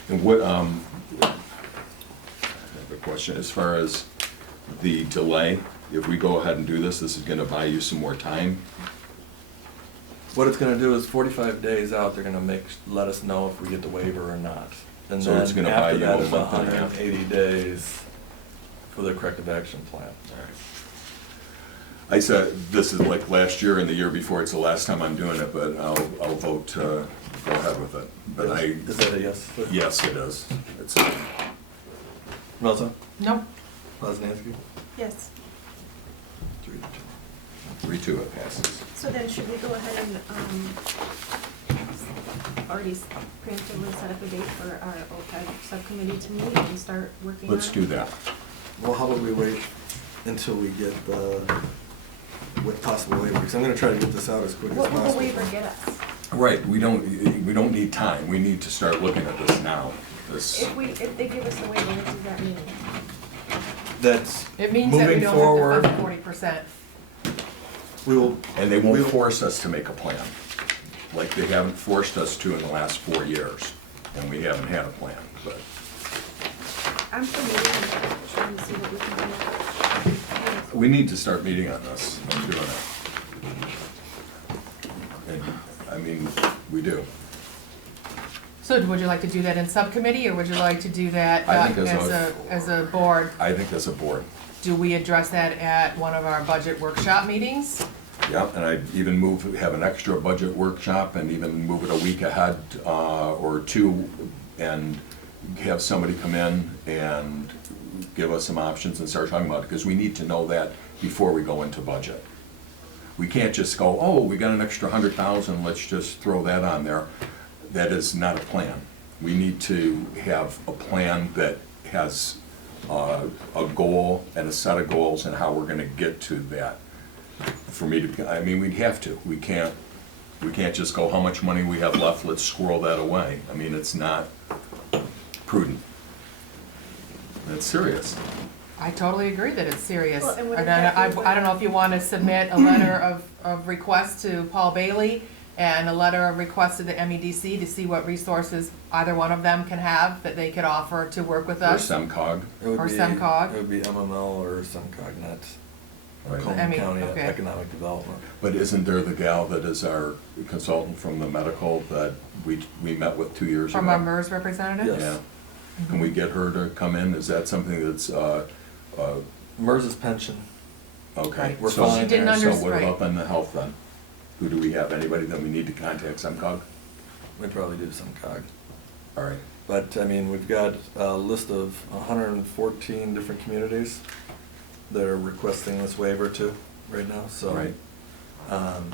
And what, I have a question, as far as the delay, if we go ahead and do this, this is gonna buy you some more time? What it's gonna do is 45 days out, they're gonna let us know if we get the waiver or not. And So it's then gonna buy after you that a is month and a half. 180 days for the corrective action plan. I said, this is like last year and the year before, it's the last time I'm doing it, but I'll vote to go ahead with it. But Is that a yes? yes, it is. It's, Melza? Nope. Poznansky? Yes. 3-2. 3-2 it passes. So then should we go ahead and, already preemptively set up a date for our OPEB subcommittee to meet and start working on it? Let's do that. Well, how about we wait until we get with possible waiver, because I'm gonna try to get this out as quick as What will the possible. waiver get us? Right, we don't need time, we need to start looking at this now. This, If they give us the waiver, what does that mean? That's It means that we moving don't forward, have to fund 40%. we will, and they won't force us to make a plan, like they haven't forced us to in the last 4 years, and we haven't had a plan, but. I'm for meeting and trying to see what we can do. We need to start meeting on this, and doing it. And, I mean, we do. So would you like to do that in subcommittee, or would you like to do that I think as a board? I think as a board, Do we address that at one of our budget workshop meetings? yeah, and I'd even have an extra budget workshop and even move it a week ahead, or two, and have somebody come in and give us some options and start talking about it, because we need to know that before we go into budget. We can't just go, oh, we got an extra 100,000, let's just throw that on there. That is not a plan. We need to have a plan that has a goal and a set of goals and how we're gonna get to that. For me to, I mean, we'd have to. We can't just go, how much money we have left, let's squirrel that away. I mean, it's not prudent. It's serious. I totally agree that it's serious. Well, and would And that I be what- I don't know if you want to submit a letter of request to Paul Bailey and a letter of request to the MEDC to see what resources either one of them can have that they could offer to work with Or us. SEMCOG. it would Or be, SEMCOG. it would be MML or SEMCOG, not Right. I Macomb mean, County okay. Economic Development. But isn't there the gal that is our consultant from the medical that we met with 2 years ago? From our MERS representative? Yes. Yeah. Can we get her to come in? Is that something that's, MERS's pension, okay? Right. We're So- fine She didn't there. So understand, what right. about on the health then? Who do we have? Anybody that we need to contact? SEMCOG? we probably do SEMCOG. All right. But, I mean, we've got a list of 114 different communities that are requesting this waiver too, right now, so. Right. um,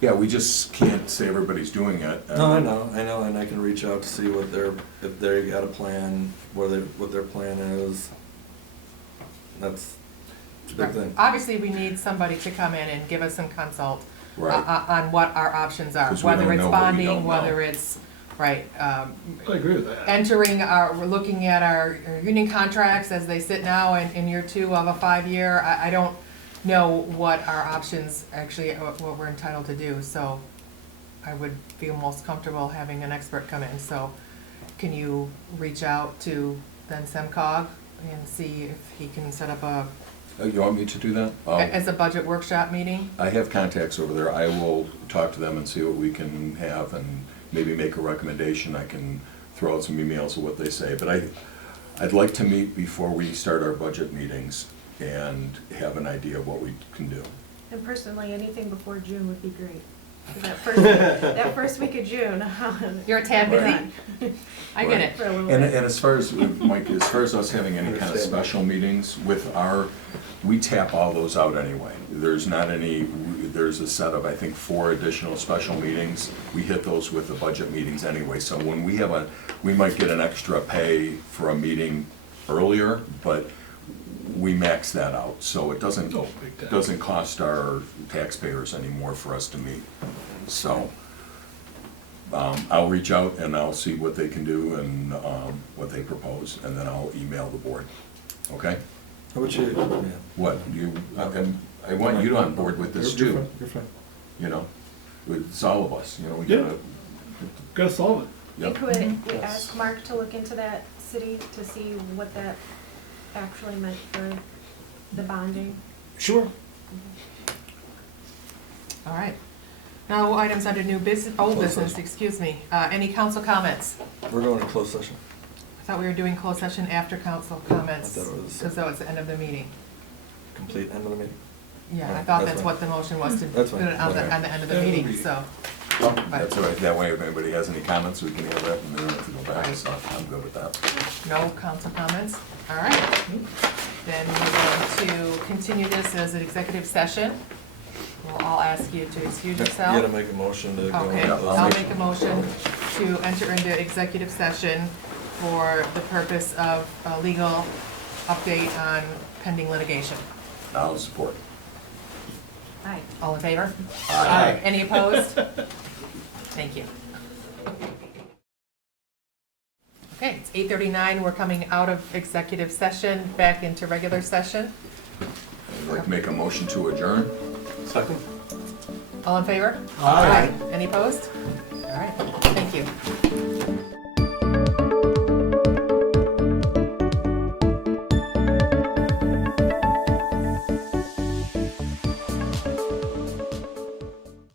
Yeah, we just can't say everybody's doing it. No, I know, and I can reach out to see if they got a plan, what their plan is. That's the big thing. Obviously, we need somebody to come in and give us some consult Right. on what our options are, 'Cause we whether don't it's know what we bonding, don't know. whether it's, right, I agree with that. we're looking at our union contracts as they sit now in year 2 of a 5-year. I don't, know what our options, actually, what we're entitled to do. So I would feel most comfortable having an expert come in. So can you reach out to then SEMCOG and see if he can set up a, You want me to do that? as a budget workshop meeting? I have contacts over there. I will talk to them and see what we can have and maybe make a recommendation. I can throw out some emails of what they say. But I'd like to meet before we start our budget meetings and have an idea of what we can do. And personally, anything before June would be great. 'Cause that first week of June. You're a tad we're busy? done. I get it. For a little And bit. as far as, Mike, as far as us having any kind of special meetings with we tap all those out anyway. There's not any, there's a set of, I think, 4 additional special meetings. We hit those with the budget meetings anyway. So when we might get an extra pay for a meeting earlier, but we max that out. So it doesn't cost our taxpayers anymore for us to meet. So I'll reach out and I'll see what they can do and what they propose, and then I'll email the board. Okay? How about you? Yeah. What, I want you on board with this You're too, fine, you're fine. you know? It's all of us, you know, we Yeah. gotta. Gotta solve it. Yep. Could we ask Mark to look into that city to see what that actually meant for the bonding? Sure. All right. Now, items under new business, old business, excuse me. Any council comments? We're going to closed session. I thought we were doing closed session after council comments, I thought it was- because that was the end of the meeting. Complete end of the meeting. Yeah, I Right, thought that's that's fine. what the motion was, to That's put fine. it on the end of the meeting, so. That's all right, that way if anybody has any comments, we can have that and then we have to go back, so I'm good with that. No council comments? All right. Then we're going to continue this as an executive session. We'll all ask you to excuse You yourself. gotta make a motion to go. Okay, Yeah, I'll make a motion to enter into executive session for the purpose of a legal update on pending litigation. I'll support. Aye. All in favor? Aye. Any opposed? Thank you. Okay, it's 8:39, we're coming out of executive session, back into regular session. I'd like to make a motion to adjourn. Second. All in favor? Aye. Any opposed?